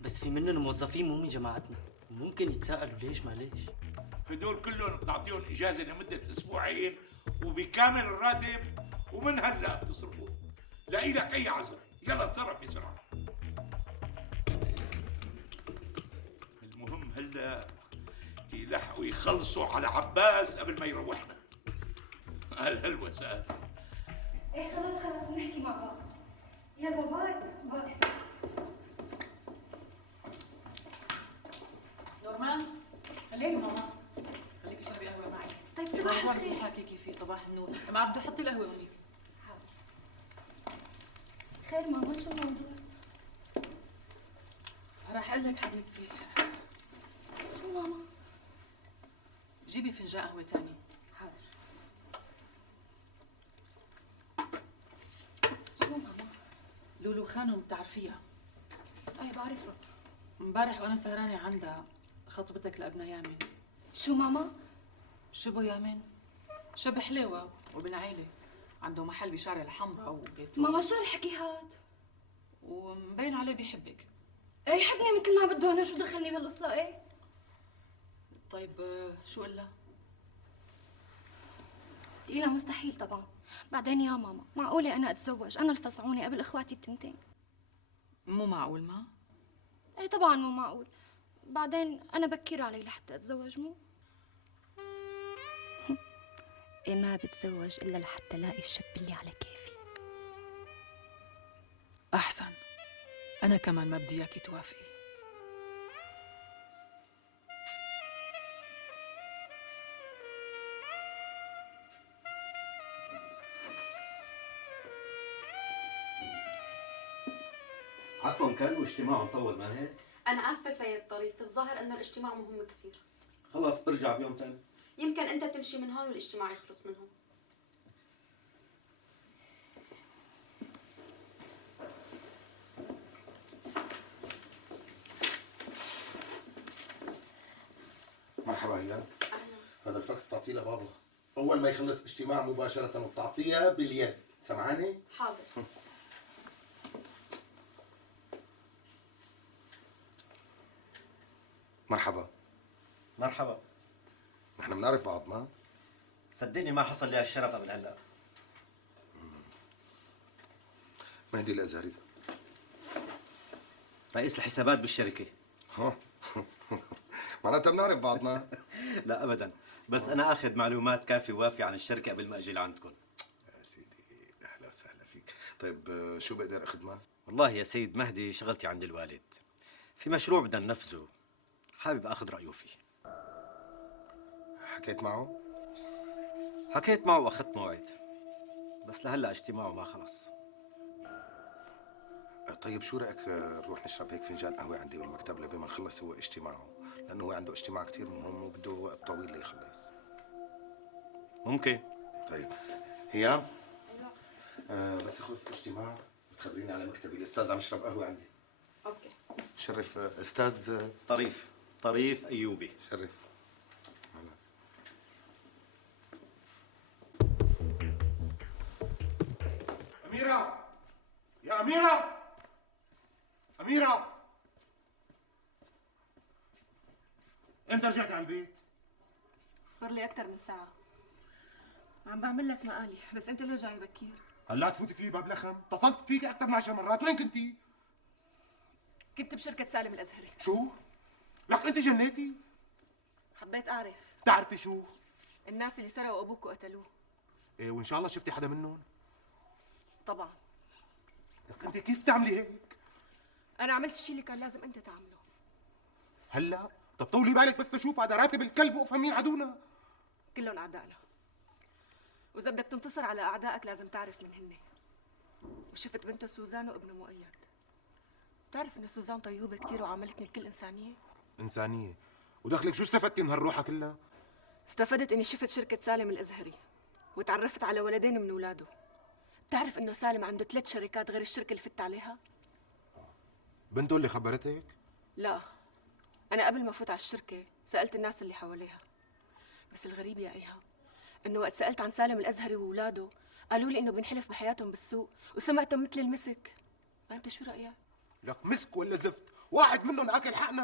بس في منهم موظفين مو من جماعتنا، وممكن يتساءلوا ليش ما ليش. هدول كلهم بتعطيهم إجازة لمدة أسبوعين وبكامل الراتب، ومن هلا بتصرفوه. لا إلك أي عذر. يلا اتصرف بسرعة. المهم هلا يلحقوا يخلصوا على عباس قبل ما يروحنا. قال هلوس قال. ايه خلص نحكي مع بعض. يلا باي. نورمان خليني ماما، خليكي اشربي قهوه معي. طيب صباح الخير. اللي حاكيكي فيه صباح النور. ام عبدو حطي القهوه هونيك. خير ماما، شو الموضوع؟ راح اقول لك حبيبتي. شو ماما؟ جيبي فنجان قهوه تاني. حاضر. شو ماما؟ لولو خانم بتعرفيها؟ ايه بعرفها. امبارح وانا سهرانه عندها خطبتك لابنها يامن. شو ماما؟ شو يامن؟ شاب حلوة وابن عيلة، عنده محل بشارع الحمراء وبيته. ماما شو هالحكي هاد؟ ومبين عليه بيحبك. ايه يحبني مثل ما بده، انا شو دخلني بهالقصة؟ ايه طيب شو قلها؟ بدي قلتي لها مستحيل طبعا. بعدين يا ماما معقولة أنا أتزوج أنا الفصعونة قبل إخواتي التنتين؟ مو معقول ما؟ إيه طبعا مو معقول. بعدين أنا بكير علي لحتى أتزوج مو؟ إيه ما بتزوج إلا لحتى لاقي الشاب اللي على كيفي. أحسن، أنا كمان ما بدي إياكي توافقي. عفوا كان واجتماع مطول ما هيك؟ أنا آسفة سيد طريف، الظاهر أن الاجتماع مهم كتير. خلص برجع بيوم تاني. يمكن أنت تمشي من هون والاجتماع يخلص من هون. مرحبا هيا. هذا الفاكس تعطيه لبابا اول ما يخلص اجتماع مباشره وبتعطيها باليد، سمعاني؟ حاضر. مرحبا. مرحبا. نحن بنعرف بعض ما؟ صدقني ما حصل لي هالشرف قبل هلا. مهدي الازهري رئيس الحسابات بالشركة. ها معناتها بنعرف بعضنا. لا ابدا، بس انا اخذ معلومات كافية ووافية عن الشركة قبل ما اجي لعندكم. يا سيدي اهلا وسهلا فيك. طيب شو بقدر اخدمك؟ والله يا سيد مهدي شغلتي عند الوالد، في مشروع بدنا ننفذه، حابب اخذ رأيه فيه. حكيت معه؟ حكيت معه واخذت موعد، بس لهلا اجتماعه ما خلص. طيب شو رايك نروح نشرب هيك فنجان قهوه عندي بالمكتب لبين ما نخلص هو اجتماعه، لانه هو عنده اجتماع كثير مهم وبده وقت طويل ليخلص. ممكن. طيب هيام. بس يخلص الاجتماع بتخبريني على مكتبي، الاستاذ عم يشرب قهوه عندي. اوكي. شرف استاذ طريف ايوبي. شرف. أميرة، يا أميرة، أميرة، إمتى رجعتي على البيت؟ صار لي أكثر من ساعة عم بعمل لك مقالي، بس أنت ليه جاي بكير؟ هلا تفوتي فيه باب لخم، اتصلت فيك أكثر من 10 مرات، وين كنتي؟ كنت بشركة سالم الأزهري. شو؟ لك أنت جنيتي؟ حبيت أعرف بتعرفي شو؟ الناس اللي سرقوا أبوك وقتلوه. إيه وإن شاء الله شفتي حدا منهم؟ طبعا. لك أنت كيف تعملي هيك؟ أنا عملت الشيء اللي كان لازم أنت تعمله. هلا؟ طب طولي بالك بس تشوف هذا راتب الكلب وافهم مين عدونا. كلهم أعدائنا، وإذا بدك تنتصر على أعدائك لازم تعرف من هن. وشفت بنته سوزان وابنه مؤيد. بتعرف إن سوزان طيوبة كتير وعاملتني بكل إنسانية؟ إنسانية؟ ودخلك شو استفدتي من هالروحة كلها؟ استفدت إني شفت شركة سالم الأزهري وتعرفت على ولدين من أولاده. بتعرف إنه سالم عنده 3 شركات غير الشركة اللي فت عليها؟ بنته اللي خبرتك؟ لا، أنا قبل ما أفوت على الشركة سألت الناس اللي حواليها. بس الغريب يا إيها إنه وقت سألت عن سالم الأزهري وأولاده قالوا لي إنه بينحلف بحياتهم بالسوق وسمعتهم مثل المسك. فأنت شو رأيك؟ لك مسك ولا زفت؟ واحد منهم أكل حقنا.